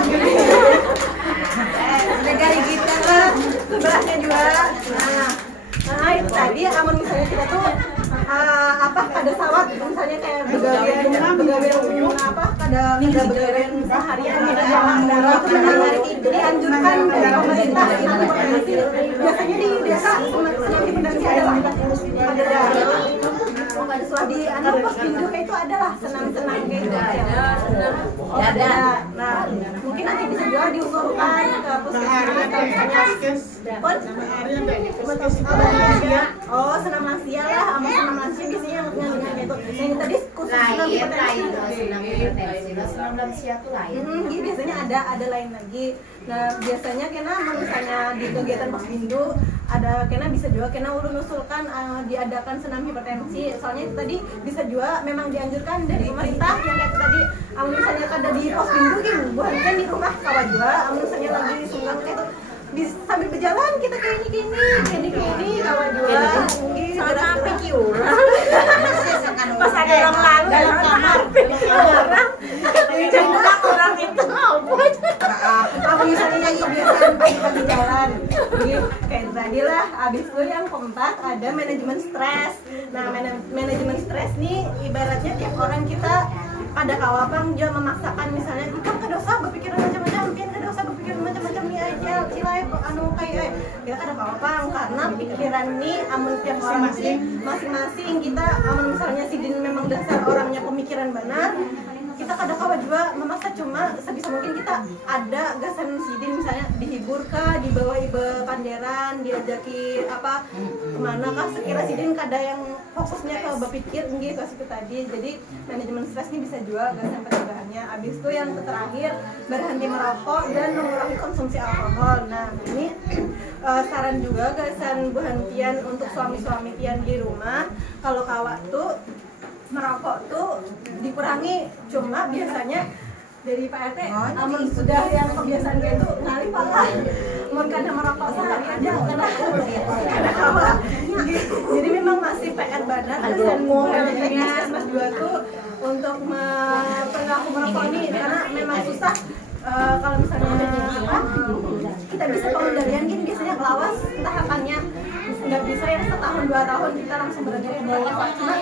Udah dari kita lah, sebelahnya juga. Nah itu tadi aman misalnya kita tuh pada sawat misalnya kayak begawian apa pada begawian seharian kita itu dianjurkan dari pemerintah biasanya di desa senam hipertensi ada suadi anak pos induk itu adalah senam-senam kayak gitu ada. Nah mungkin nanti bisa juga diusulkan ke puskesmas misalnya oh senam lansia lah sama senam lansia biasanya yang gitu yang tadi khusus senam hipertensi senam lansia tuh lain biasanya ada lain lagi. Nah biasanya kena misalnya di kegiatan posyandu ada kena bisa juga kena ulun usulkan diadakan senam hipertensi soalnya itu tadi bisa juga memang dianjurkan dari pemerintah yang kayak tadi misalnya ada di posyandu gitu bukan kan di rumah kawan juga misalnya lagi di sunggang kayak bisa sambil berjalan kita kayak ini kawan juga sama apa kiura pas ada orang lalu dalam kamar orang itu apa misalnya lagi biasa pagi jalan kayak tadi lah abis itu yang keempat ada manajemen stres. Nah manajemen stres nih ibaratnya tiap orang kita pada kawapang juga memaksakan misalnya ikan kedosa berpikiran macam-macam pian kedosa berpikiran macam-macam nih aja cilai kayak kita ada kawapang karena pikiran nih amun tiap orang masing-masing kita amun misalnya sidin memang dasar orangnya pemikiran benar kita kadang-kadang juga memaksa cuma sebisa mungkin kita ada gasan sidin misalnya dihibur kah dibawa ibe panderan diajaki apa kemana kah sekira sidin kada yang fokusnya ke berpikir gitu itu tadi jadi manajemen stres ini bisa juga gasan pencegahannya. Abis itu yang terakhir berhenti merokok dan mengurangi konsumsi alkohol. Nah ini saran juga gasan berhentian untuk suami-suami pian di rumah kalau kawat tuh merokok tuh dikurangi cuma biasanya dari Pak RT amun sudah yang kebiasaan kayak itu ngali pala mun kada merokok sehari aja kada kawa jadi memang masih PR banget dan muhanya Mas Dua tuh untuk perilaku merokok ini karena memang susah kalau misalnya kita bisa pengendalian gini biasanya kelawas tahapannya nggak bisa yang setahun 2 tahun kita langsung berhenti merokok cuma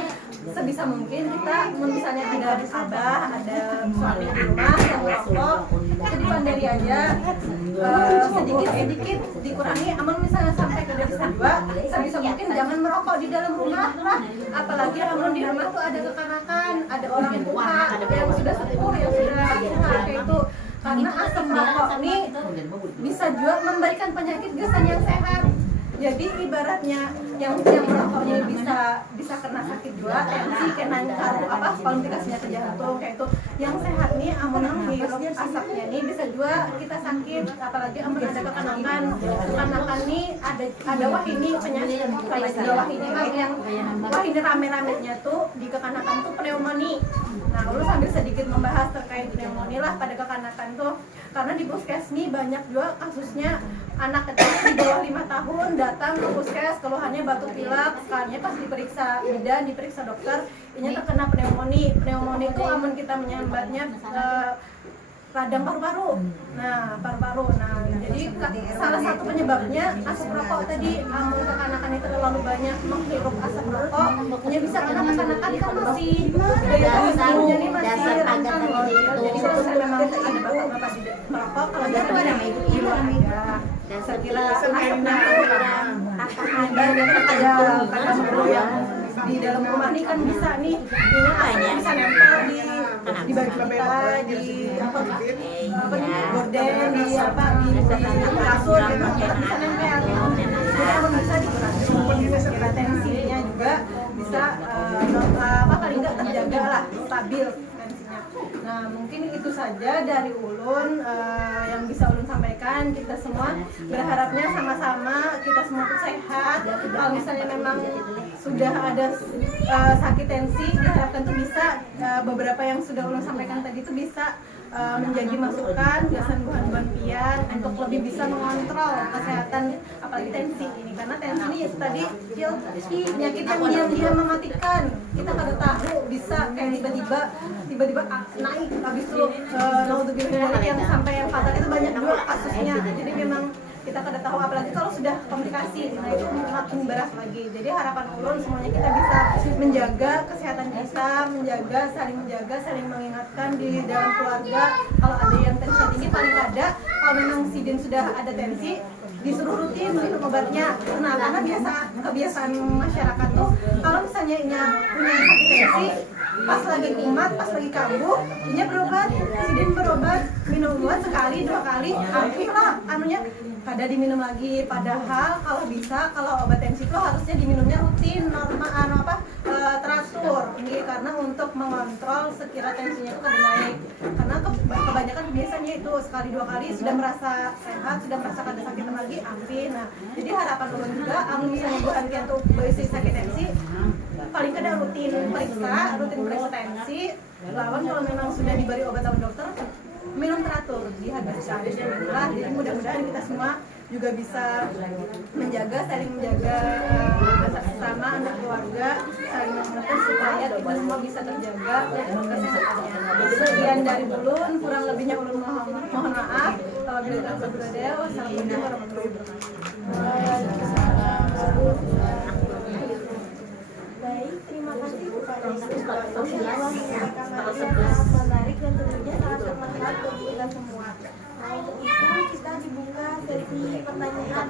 sebisa mungkin kita misalnya ada abah ada suami di rumah yang merokok itu dipandiri aja sedikit dikurangi aman misalnya sampai ke dosa 2 sebisa mungkin jangan merokok di dalam rumah lah apalagi aman di rumah tuh ada kekanakan ada orang tua yang sudah sepuh yang sudah kayak itu karena asam rokok ini bisa juga memberikan penyakit gasan yang sehat. Jadi ibaratnya yang merokoknya bisa kena sakit juga, tensi, kena ngaruh apa komplikasinya ke jantung kayak itu. Yang sehat nih amun hirup asapnya nih bisa juga kita sakit, apalagi amun ada kekanakan. Kekanakan nih ada wah ini penyakit kayak wah ini yang wah ini rame-ramenya tuh di kekanakan tuh pneumonia. Nah, lu sambil sedikit membahas terkait pneumonia lah pada kekanakan tuh. Karena di puskes nih banyak juga kasusnya anak kecil di bawah 5 tahun datang ke puskes keluhannya batuk pilek, sekalinya pas diperiksa bidan, diperiksa dokter, ini terkena pneumonia. Pneumonia itu amun kita menyambatnya radang paru-paru. Nah, paru-paru. Nah, jadi salah satu penyebabnya asap rokok tadi. Amun kekanakan itu terlalu banyak menghirup asap rokok, hanya bisa karena kekanakan kan masih daya tahan tubuhnya ini masih rentan. Jadi kalau saya memang ada bapak-bapak merokok, kalau jangan ada saya kira asapnya ada yang di dalam rumah ini kan bisa nih ini bisa nempel di baju kita di apa gorden di apa di kasur memang kita bisa nempel jadi bisa dikurangi tensinya juga bisa apa paling nggak terjaga lah stabil tensinya. Nah mungkin itu saja dari ulun yang bisa ulun sampaikan. mudah-mudahan kita semua berharapnya sama-sama kita semua tuh sehat. Kalau misalnya memang sudah ada sakit tensi, diharapkan tuh bisa beberapa yang sudah ulun sampaikan tadi tuh bisa menjadi masukan biasan buhan-buhan pian untuk lebih bisa mengontrol kesehatan apalagi tensi ini, karena tensi ini ya tadi penyakit yang diam-diam mematikan. Kita kada tahu bisa kayak tiba-tiba naik habis itu naudzubillah yang sampai yang fatal itu banyak juga kasusnya. Jadi memang kita kada tahu, apalagi kalau sudah komplikasi, nah itu makin berat lagi. Jadi harapan ulun semuanya kita bisa menjaga kesehatan kita, menjaga, saling mengingatkan di dalam keluarga. Kalau ada yang tensi tinggi, paling ada kalau memang sidin sudah ada tensi, disuruh rutin minum obatnya. Nah, karena kebiasaan masyarakat tuh kalau misalnya punya sakit tensi, pas lagi kumat, pas lagi kambuh, ini berobat, sidin berobat, minum obat sekali, 2 kali, hampir lah anunya kada diminum lagi. Padahal kalau bisa, kalau obat tensi itu harusnya diminumnya rutin, normal, teratur, karena untuk mengontrol sekira tensinya itu kada naik. Karena kebanyakan biasanya itu sekali 2 kali sudah merasa sehat, sudah merasa kada sakit lagi, ampin. Nah, jadi harapan ulun juga, misalnya bukan kian tuh berisi sakit tensi, paling kada rutin periksa tensi. Lawan kalau memang sudah diberi obat sama dokter, minum teratur, dihabiskan. Jadi mudah-mudahan kita semua juga bisa saling menjaga antar sesama, antar keluarga, saling mengingatkan supaya kita semua bisa terjaga kesehatannya. Sekian dari ulun, kurang lebihnya ulun mohon maaf. Apabila tidak berada, wassalamualaikum warahmatullahi wabarakatuh. Baik, terima kasih kepada yang menarik dan tentunya sangat bermanfaat bagi kita semua. Nah, untuk itu kita dibuka sesi pertanyaan.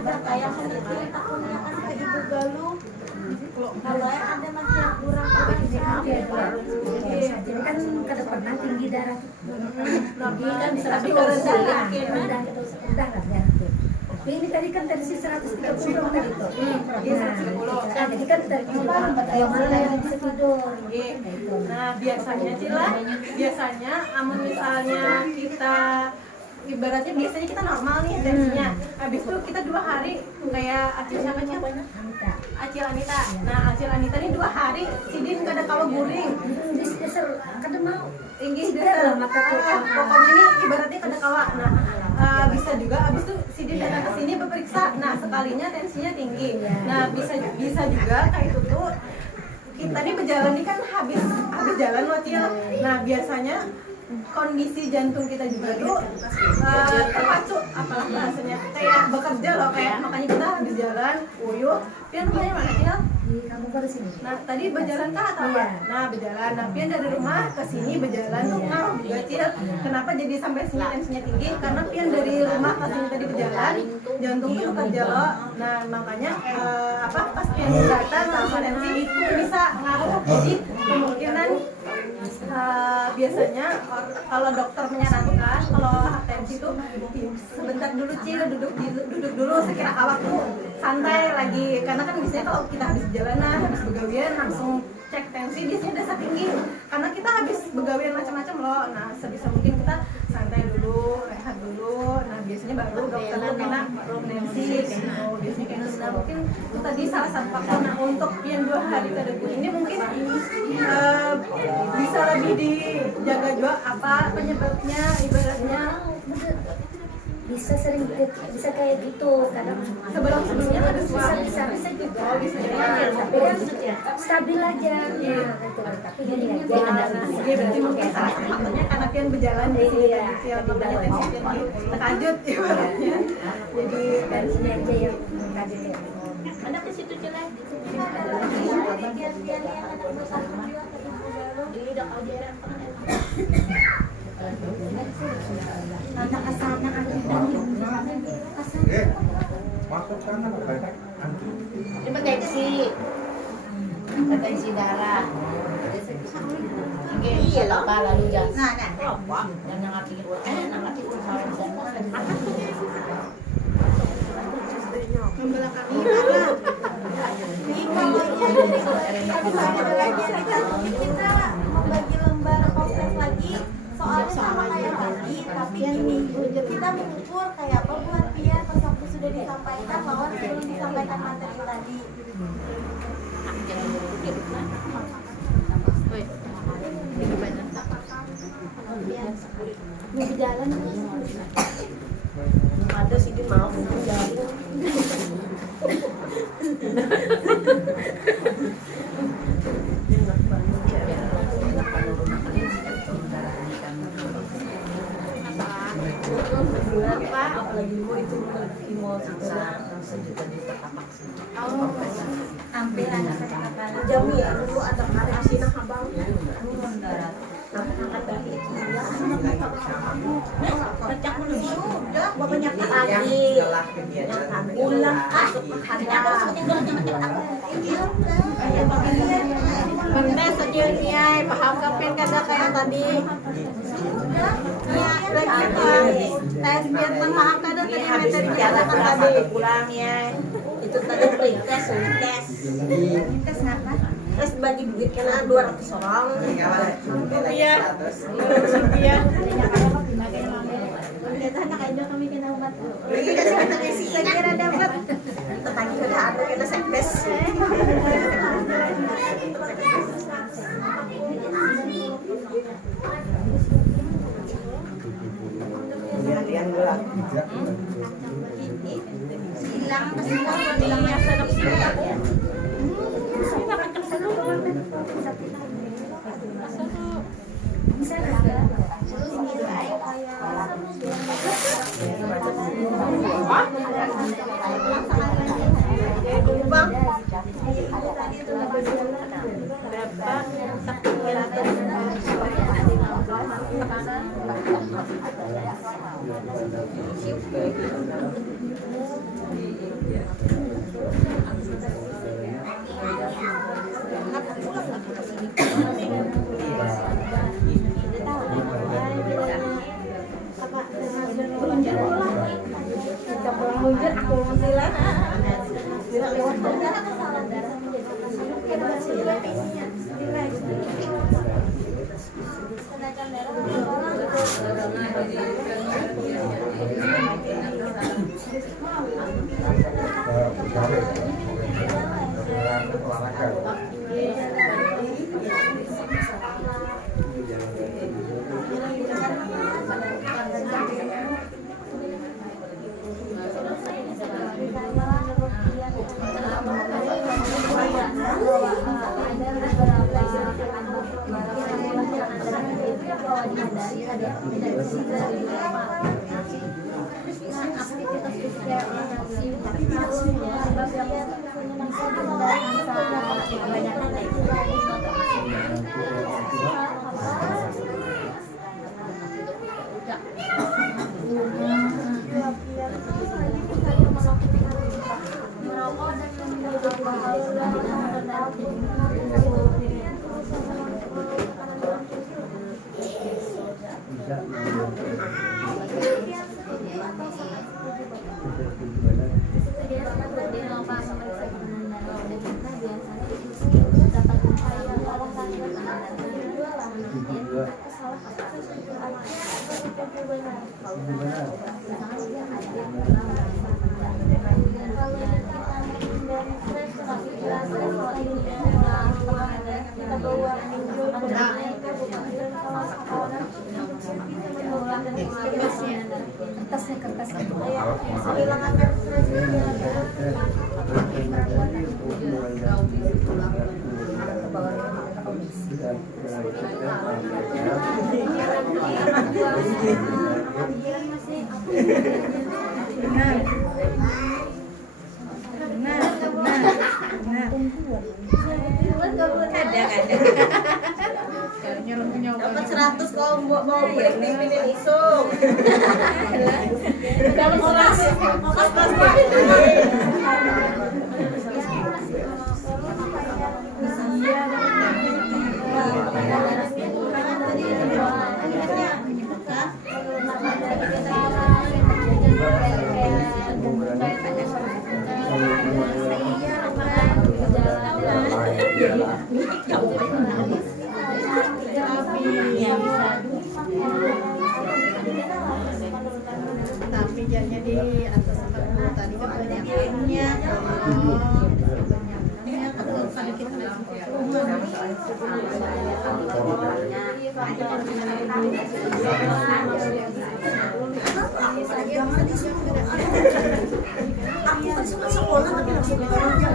Ada kayak sedikit takutnya kan ke Ibu Galuh. Kalau ada masih yang kurang Jadi kan kada pernah tinggi darah. Jadi kan bisa Tapi rendah Tapi ini tadi kan tensi 130 tadi tuh. Nah, jadi kan dari mana yang bisa tidur. Nah, biasanya amun misalnya kita ibaratnya biasanya kita normal nih tensinya. Habis itu kita 2 hari kayak Acil Anita. Nah, Acil Anita ini 2 hari sidin kada kawa guring. Dasar kada mau. Tinggi dasar pokoknya ini ibaratnya kada kawa. Nah, bisa juga habis itu sidin datang ke sini berperiksa. Nah, sekalinya tensinya tinggi. Nah, bisa juga kayak itu tuh kita nih berjalan nih kan habis jalan Wacil. Nah, biasanya kondisi jantung kita juga tuh terpacu, apalah bahasanya, kayak bekerja loh, kayak makanya kita habis jalan uyuh. Pian rumahnya mana Cil? Di kamu baru sini. Nah, tadi berjalan kah atau apa? Nah, berjalan. Nah, Pian dari rumah ke sini berjalan tuh ngaruh juga Cil. Kenapa jadi sampai sini tensinya tinggi? Karena Pian dari rumah ke sini tadi berjalan, jantung tuh bekerja loh. Nah, makanya pas Pian datang sama tensi itu bisa ngaruh. Jadi kemungkinan biasanya kalau dokter menyarankan kalau tensi itu sebentar dulu Cil, duduk dulu sekira awak tuh santai lagi, karena kan biasanya kalau kita habis perjalanan, habis begawian langsung cek tensi biasanya udah tinggi, karena kita habis begawian macam-macam loh. Nah, sebisa mungkin kita santai dulu, rehat dulu. Nah, biasanya baru dokter tuh kena tensi kayak gitu. Biasanya kayak gitu. Nah, mungkin itu tadi salah satu faktor. Nah, untuk yang 2 hari tadi ini mungkin bisa lebih dijaga juga apa penyebabnya, ibaratnya Bisa kayak gitu. Kadang sebelumnya ada suara bisa juga. bisa juga. Tapi kan stabil aja. Nah, gitu. Tapi gini aja. Iya, berarti mungkin salah satu faktornya karena Pian berjalan di sini tensi, makanya tensi tinggi, terkajut ibaratnya. Jadi tensinya aja yang kaget ya. ada ke situ jelek. Ada lagi dari pian-pian yang ada bersama juga ke Ibu Galuh. Jadi udah ajaran Anak kesana Masuk sana banyak. Ini tensi darah. Iya lah, lalu jangan. Nah. Jangan ngati membelakangi karena Jadi kalau ada lagi kita mungkin kita membagi lembar proses lagi soalnya sama kayak tadi pagi, tapi gini, kita mengukur kayak apa buat biar pas waktu sudah disampaikan lawan sebelum disampaikan materi tadi. Mau berjalan Ada sih di mau jalan. Apalagi mau itu mau sejuta hampir anak kepala. jami ya dulu ada karya asina habang tapi akan dari pecah sudah banyak lagi ulang Pentes aja niai, paham kapan kada kayak tadi. Iya, lagi tes biar paham kada tadi materi kada kan tadi. pulang ya itu tadi tes tes apa tes bagi duit kena 200 orang Iya. Iya. Ternyata anak aja kami kena umat. saya kira dapat tadi sudah ada kena sekdes Gantian bola. Silang silangnya sedap silang. Bisa enggak? bang kita pulang lunjur aku mau silat silat lewat banyak dapat 100 kalau mau break nih pilih isung dalam oras Aku kan suka sekolah tapi langsung ke kerja.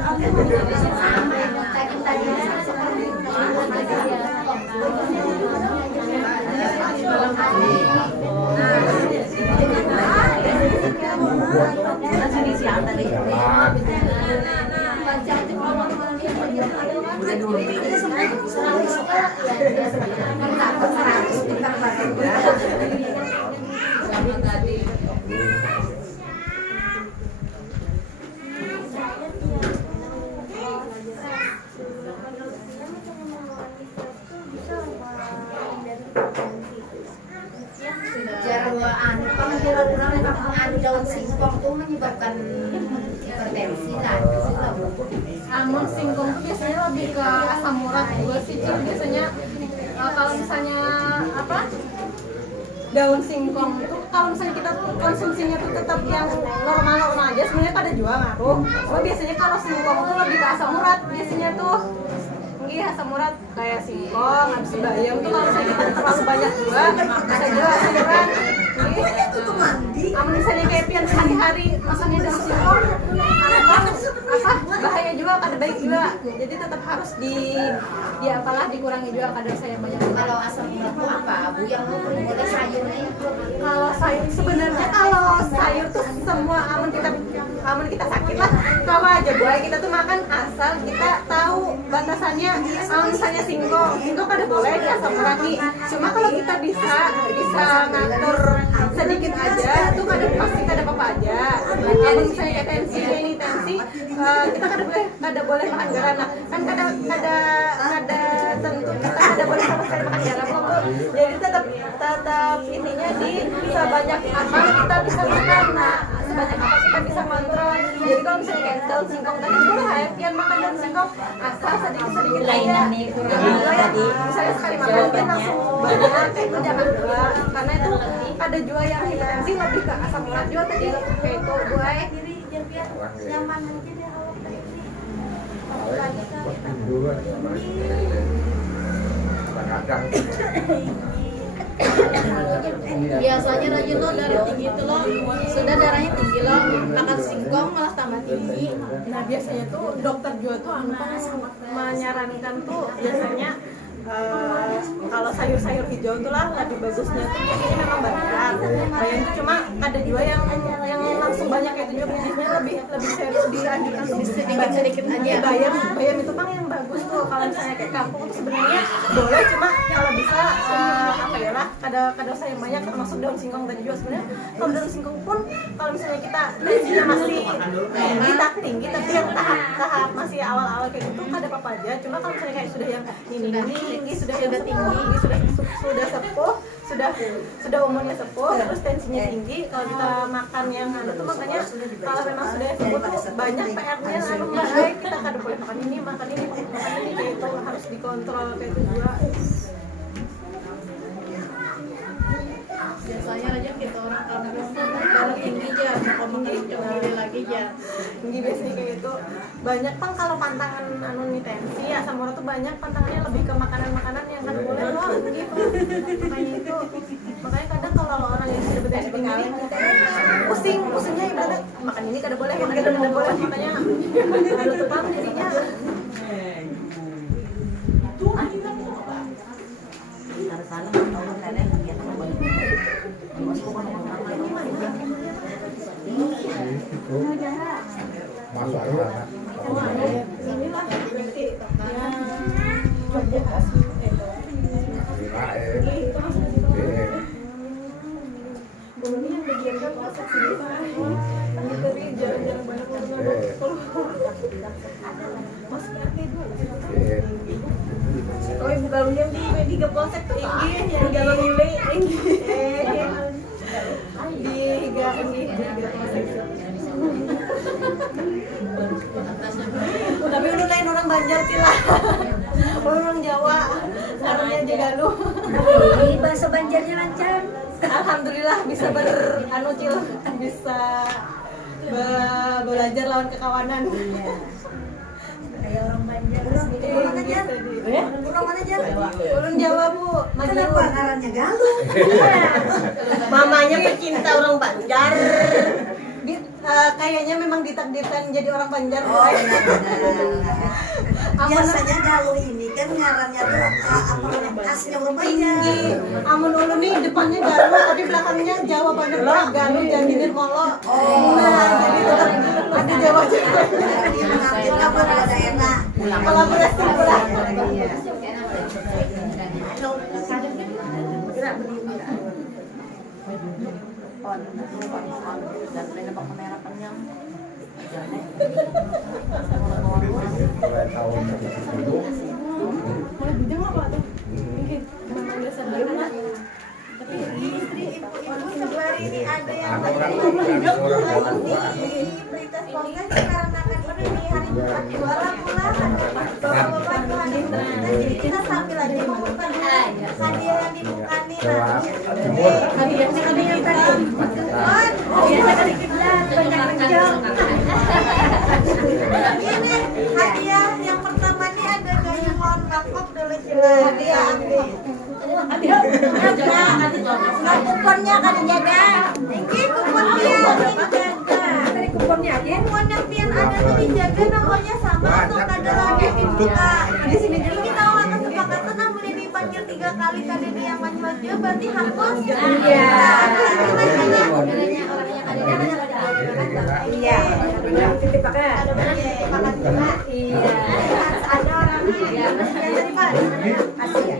Daun singkong tuh menyebabkan hipertensi lah. Amun singkong tuh biasanya lebih ke asam urat juga sih. Biasanya kalau misalnya apa daun singkong itu kalau misalnya kita konsumsinya tuh tetap yang normal-normal aja sebenarnya pada juga ngaruh. Cuma biasanya kalau singkong tuh lebih ke asam urat biasanya tuh. Iya, asam urat kayak singkong, habis bayam tuh kalau misalnya kita terlalu banyak juga bisa juga asam urat. Misalnya kayak pian sehari-hari makannya daun singkong, bahaya juga, kada baik juga. Jadi tetap harus apalah dikurangi juga kadar saya banyak. Kalau asam urat itu apa? Bu yang boleh sayurnya? Kalau sayur sebenarnya kalau sayur tuh semua amun kita sakit lah, kalau aja buah kita tuh makan asal kita tahu batasannya. Misalnya singkong kada boleh di asam urat nih. Cuma kalau kita bisa ngatur sedikit aja tuh pasti kada apa-apa aja. Kalau misalnya kayak tensi kita kada boleh makan garam. Nah, kan kada tentu kita kada boleh sama sekali makan garam kok. Jadi tetap ininya di sebanyak apa kita bisa makan. Nah, sebanyak apa kita bisa kontrol. Jadi kalau misalnya kayak daun singkong tadi itu pian makan daun singkong asal sedikit aja. Misalnya sekali makan pian langsung banyak kayak itu jangan juga. Karena itu ada juga yang hipertensi lebih ke asam urat juga tadi kayak itu buah diri biar nyaman aja deh awak tadi. Biasanya rajin lo darah tinggi itu lo sudah darahnya tinggi lo makan singkong malah tambah tinggi. Nah biasanya tuh dokter juga tuh menyarankan tuh biasanya kalau sayur-sayur hijau tuh lah lebih bagusnya tuh biasanya memang bayam itu cuma ada juga yang langsung banyak itu juga biasanya lebih serius dianjurkan sedikit aja. Bayam itu bang yang bagus tuh kalau misalnya kayak kampung tuh sebenarnya boleh cuma kalau bisa kada usah yang banyak termasuk daun singkong tadi juga sebenarnya. Kalau daun singkong pun kalau misalnya kita tensinya masih tinggi tapi yang tahap masih awal-awal kayak gitu kada apa-apa aja. Cuma kalau misalnya kayak sudah yang tinggi sudah sepuh sudah umurnya sepuh terus tensinya tinggi kalau kita makan yang tuh makanya kalau memang sudah sepuh tuh banyak PR-nya baik kita kada boleh makan ini kayak itu harus dikontrol kayak itu juga. Biasanya aja kita orang kampung darah tinggi aja, mau makan tinggi lagi aja. Tinggi biasanya kayak gitu. Banyak pang kalau pantangan tensi asam urat tuh banyak pantangannya lebih ke makanan-makanan yang kada boleh loh gitu. Makanya kadang kalau orang yang sudah bertensi tinggi pusingnya ibaratnya makan ini kada boleh, makan itu kada boleh makanya lalu tepang jadinya. Masuk aja. Oh ibu galungnya di polsek tuh tinggi, yang galung nilai tinggi. Di polsek. Tapi udah lain orang Banjar lah. Orang Jawa, orangnya Jegalu. Ini bahasa Banjarnya lancar. Alhamdulillah bisa bisa belajar lawan kekawanan. orang Banjar. Pulang aja. Pulang aja. Ulun Jawa Bu, Kenapa ngarannya Galuh? mamanya pecinta orang Banjar. Kayaknya memang ditakdirkan jadi orang Banjar. Oh iya benar. Biasanya Galuh ini kan ngarannya tuh khasnya orang Banjar. Amun ulun nih depannya Galuh tapi belakangnya Jawa Bandung Galuh jadi Nirmolo. Nah, jadi tetap ada Jawa Jawa. Jadi mengambil kabar ada enak. Kolaborasi pula. Mulai tahun 70. Ibu sebelah ini ada yang Ada orang lagi orang di berita podcast dikarenakan ini hari Jumat juara pula bapak-bapak itu hari Jumat jadi kita sambil aja membuka hadiah yang dibuka nih nanti Hadiahnya yang tadi. Biasa sedikit lah, banyak kencang. ini hadiah yang pertama nih ada gayung lawan Bangkok dulu jelas hadiah ambil Nah, kuponnya kan dijaga. ini kuponnya dijaga Tadi kuponnya aja. kupon yang pian ada tuh dijaga nomornya sama atau ada lagi dibuka di sini jadi kita akan kesepakatan namun ini dipanggil 3 kali kali dia yang maju-maju berarti hapus Iya. iya Benar titip pakai. Iya. ada orangnya yang dari Pak kasih ya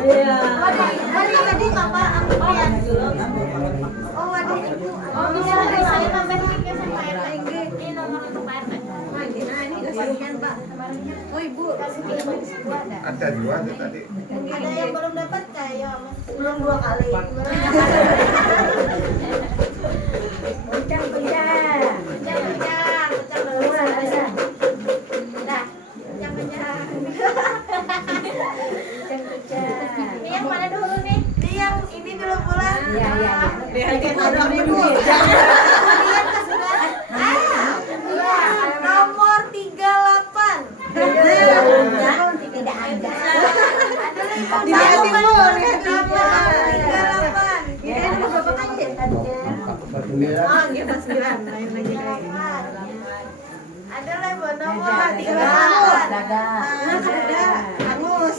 Iya. Hari tadi Bapak ambil ya oh ada ibu oh bisa saya tambahin mic-nya sama RT ini nomor untuk Pak RT nah ini kasihan Pak oh ibu Ada juga ada tadi. ada yang belum dapat kayak belum 2 kali Kencang, kencang. Kencang Keluar, bisa. Nah, kencang. Kencang, kencang. Ini yang mana dulu nih? Ini yang ini dulu pulang. Iya, iya. Lihatin ada ibu. Lihat ke sebelah. Nomor 38. Tidak ada. Dilihatin Bu, lihat Nomor 38. Ini ada berapa kali? Bergembira. Oh, iya Mas 9. Lain lagi kayak. Ada lah Bu, nomor 38. Ada. Ada. Angus.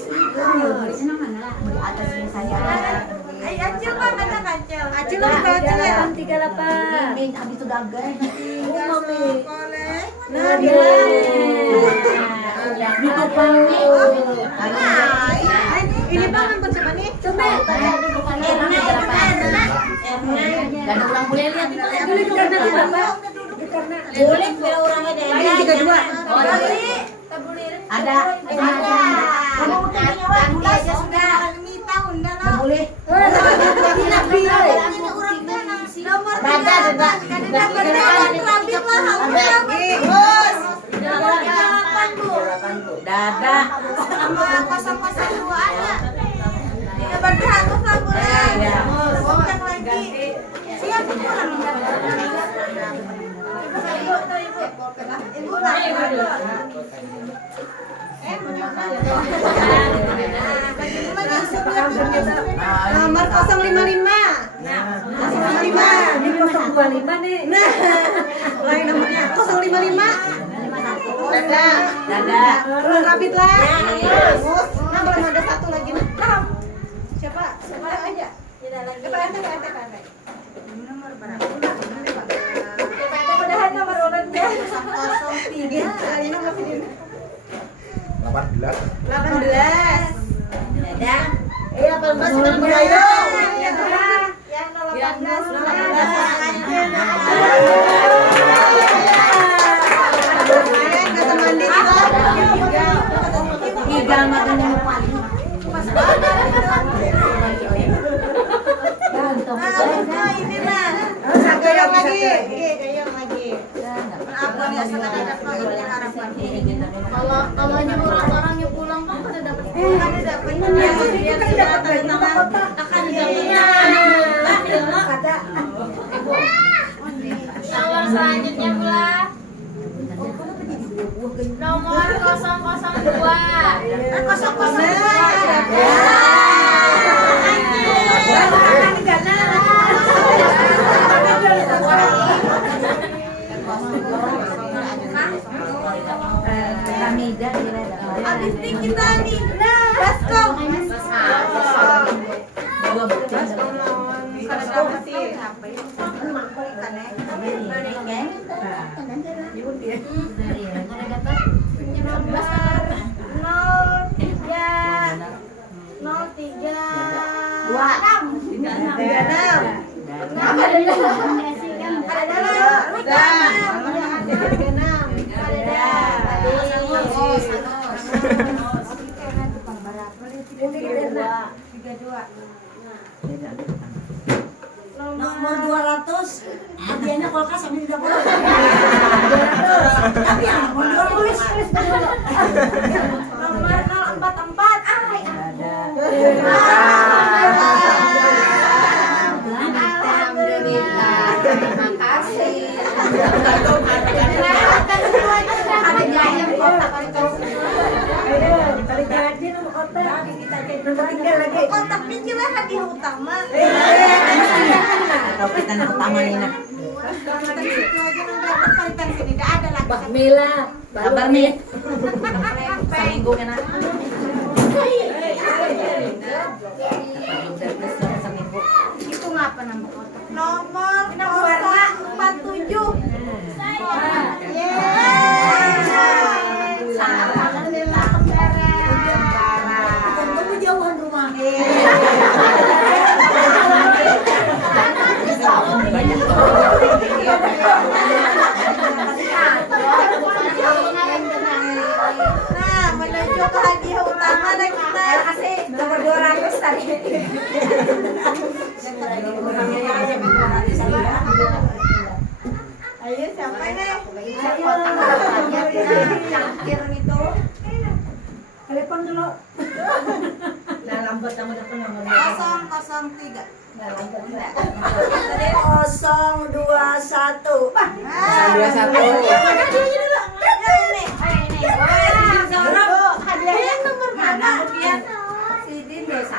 Ayo Acil Bang, ada Acil. Acil lah Acil ya. 38. Habis itu gagal. Nah, Di kupon. ini Bang handphone siapa nih? Coba. Dan orang boleh lihat itu. Boleh karena Bapak. Karena Boleh bila orangnya ada. Ini 32. Ada. Kamu udah nyawa, udah aja sudah. Minta undang Boleh. nomor Ada, 38. Kan ada berapa terabit lah hampir. Nomor 38 Bu. Dada. Sama 002 ada. Tiga berarti hapus lah Bu. Kencang lagi. Siap kurang. Ibu lah. Nomor 055. Nah, 055. ini 025 nih. Nah, lain nomornya 055. Dada. Dada. Belum rapid lah. Angus. Nah, belum ada satu lagi nih. Siapa? Siapa aja? Pak RT, Pak RT, Pak RT. Nomor berapa? Mudah-mudahan nomor ulunnya. 03. Ini nomor sini. 18. 18. Dada. 18 sudah berayo. Yang 18. Kata mandi kita. Tiga matanya paling. Ini lah. Gayung lagi. Gayung lagi. Apa nih anak-anak mau ini harapan. Kalau orangnya pulang kan pada dapat Dia kan dapat akan Kata. Awal selanjutnya pula nomor 002. 002. Habis nih kita nih. Baskom. Nomor 200. Hadiahnya kulkas sambil di dapur. 200. Tapi ya, nomor 200. Nomor 044. Alhamdulillah. Terima kasih. Ada jahit kotak itu. Kotak kecil lah hadiah utama. Mila, kabar nih. Seminggu kena. Itu ngapa nama kotak? Nomor 047. Kamu jauhan rumah. Nah, menuju ke hadiah utama dan kita kasih Nomor 200 tadi. Ayo siapa nih? Telepon dulu. 003. 021. Hadiahnya nomor mana? Sidin deh 1.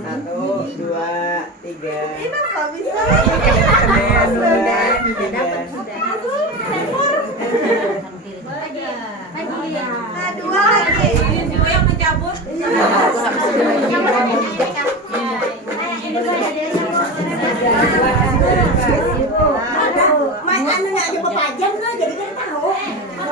Satu, dua, tiga. Ini nggak bisa. Nah, 2 lagi. Yang mencabut. Mas anu nya aja pepajan lah jadi kan tahu. 028.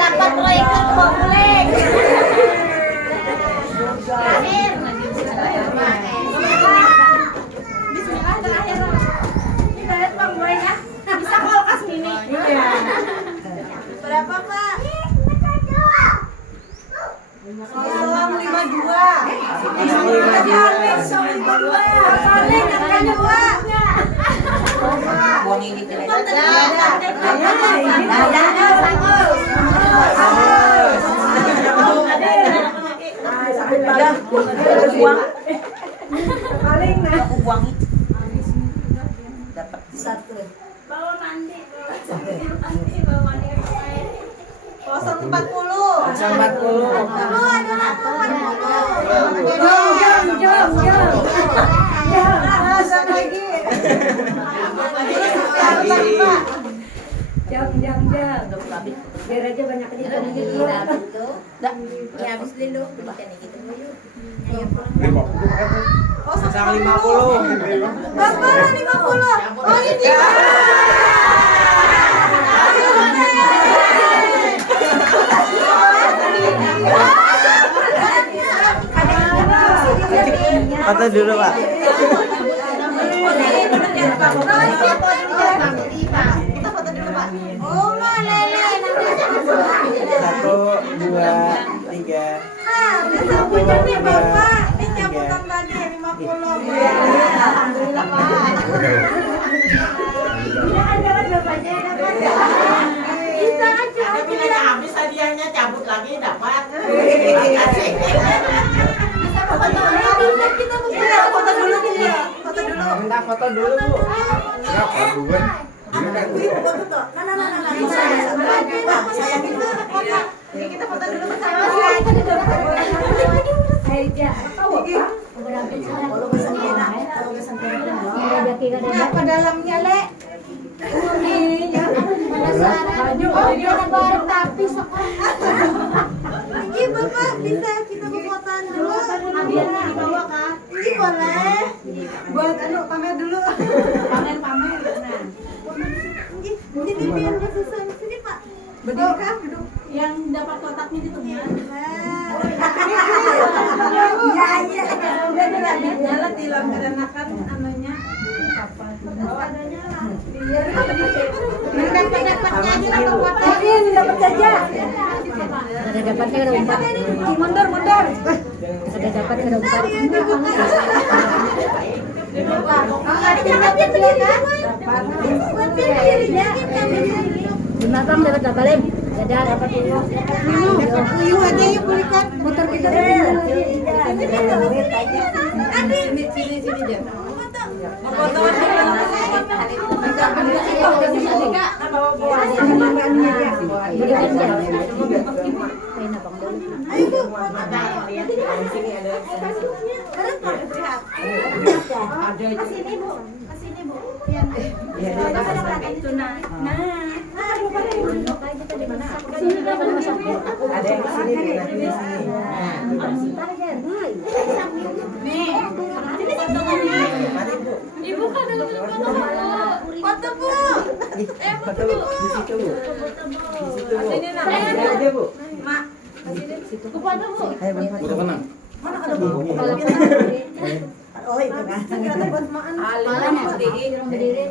Dapat proyek boleh. Terakhir. Bismillah terakhir. Ini lihat Bang Boy ya. Bisa kulkas mini. Berapa, Pak? 052. Paling yang kedua. Buang ini tidak. Paling nah. Aku buang itu. Dapat 1. Bawa mandi. 040. 40. Adalah 40. Jam. Biar aja banyak aja gitu. Ya habis dulu belikan gitu. Pasang 50. Bapak 50. Oh, ini. Foto dulu Pak. Kita foto dulu Pak. Oh, lele. 1, 2, 3. Udah punya nih Bapak. Ini cabutan tadi 50. Alhamdulillah Pak. Jangan bapaknya dapat. Bisa aja. Tapi nggak habis hadiahnya cabut lagi dapat. Bisa foto dulu. Kita foto dulu nih. Foto dulu. Minta foto dulu Bu. Kenapa duluan? Kita foto dulu bersama. Apa dalamnya, Le? Ini Bapak bisa kita fotoan dulu. Hadiahnya dibawa Kak. Ini boleh. Buat pamer dulu. Pamer. Nah. Jadi biar nggak susah di sini Pak. Berdiri Kak, duduk. Yang dapat kotaknya di tengah. Iya. Udah nyala tilam kerenakan namanya. Adanya lah. Dapat-dapatnya aja dapat foto. Ini dapat saja. Ada dapatnya ada umpat. Mundur. Ada dapat ada umpat. Lima bang dapat berapa lem? Ada dapat dulu. Ayo aja yuk belikan. Motor kita Sini. Ibu kan ada Foto Bu. Foto Bu. Di situ Bu. Sini aja Bu. Mak. foto Bu. Ayo Bang foto. Mana ada Bu? Oh itu kan. Ada buat makan. Berdiri.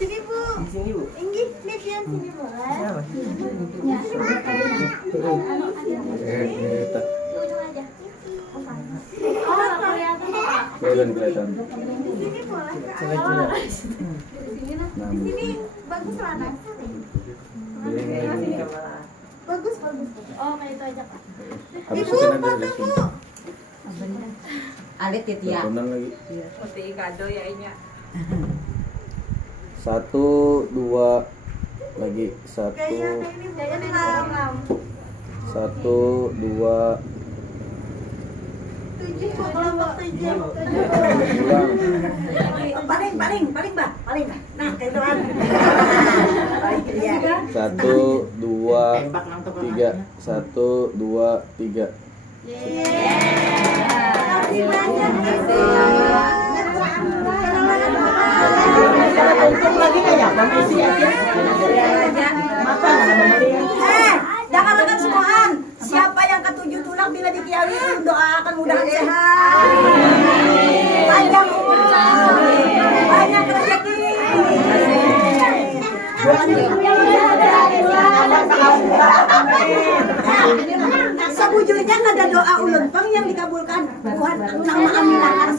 Sini Bu. Di sini Bu. Ini Pian sini Bu. Siapa? Kelihatan kelihatan. Sini boleh Kak. Coba. Di sini bagus lah anak. Bagus. Oh, kayak itu aja, Pak. Ibu foto Bu. Alit Titia. Tenang lagi. Seperti kado ya ini. 1, 2 lagi. 1, Kayaknya ini benar. 1, 2 7 kelompok 7. ulang. Paling Bah. Nah, kayak itu kan. 1, 2 3. 1, 2 3. Makasih banyak. Jangan makan semuaan. Siapa yang ketujuh tulang bila dikiawi, doakan mudahan sehat. Panjang umur. Banyak rezeki. Sebujurnya ada doa ulun pang yang dikabulkan. Tuhan nama aminah.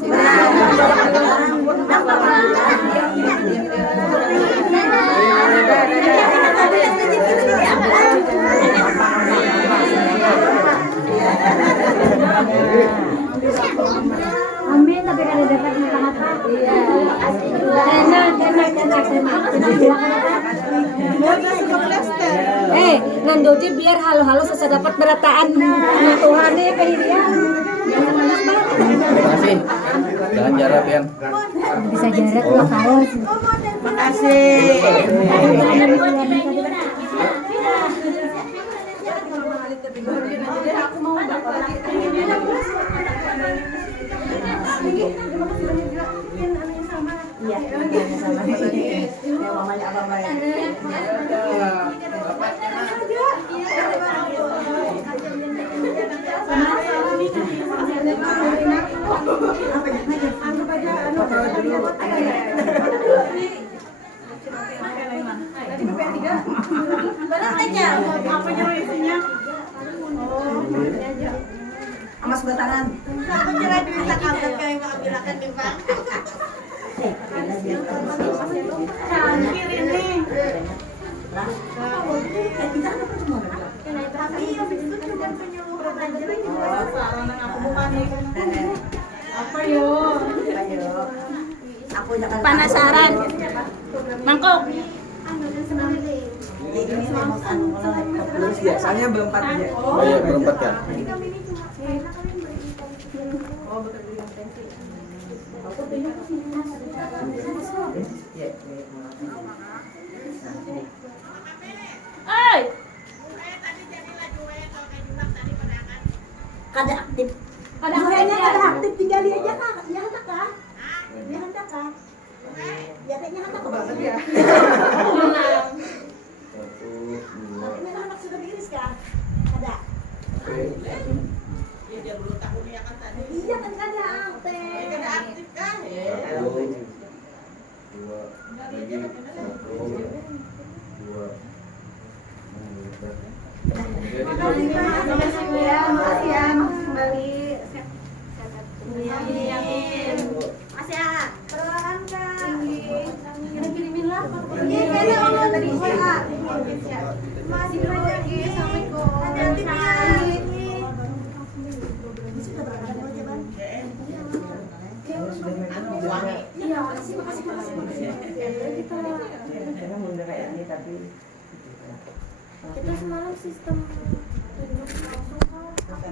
Amin, tapi kalau dapat apa? Iya. Nandoji biar halo-halo susah dapat berataan Tuhan nih kehidupan. Terima kasih. Jangan jarak Pian. Bisa jarak dua kaos. Iya, sama. Ya mamanya abang baik. Benar aja. Apa nyuruh isinya? Sama sebelah tangan. Aku nyerah diminta kabar kayak mau ambilakan di Pak. Cangkir ini. Tapi habis itu cuma penyuluhan aja lagi. Sarana aku bukan nih. Apa yo? Aku jangan Penasaran. Mangkok. Biasanya berempat aja. Oh iya berempat kan. Jadi kami ini cuma enak kalian beli Oh, betul di tensi. Oi. kada aktif. Kayaknya kada aktif digali aja kak. Ya hendak kak. Ya hendak kak. Ya kayaknya hendak kak banget ya. Satu, dua. Tapi memang hendak sudah diiris kak. Kada. Iya kan kada aktif. Kada aktif kak. Satu, dua, lagi satu, dua. Makasih Pak. Makasih ya. Makasih ya. Kembali. Yakin. Makasih ya. Perlahan Kak. Kita kirimin lah. Iya kayaknya Allah tadi WA. Makasih banyak ya. Assalamualaikum. Hati-hati ya. Iya, makasih. Karena mudah kayak ini tapi Kita semalam sistem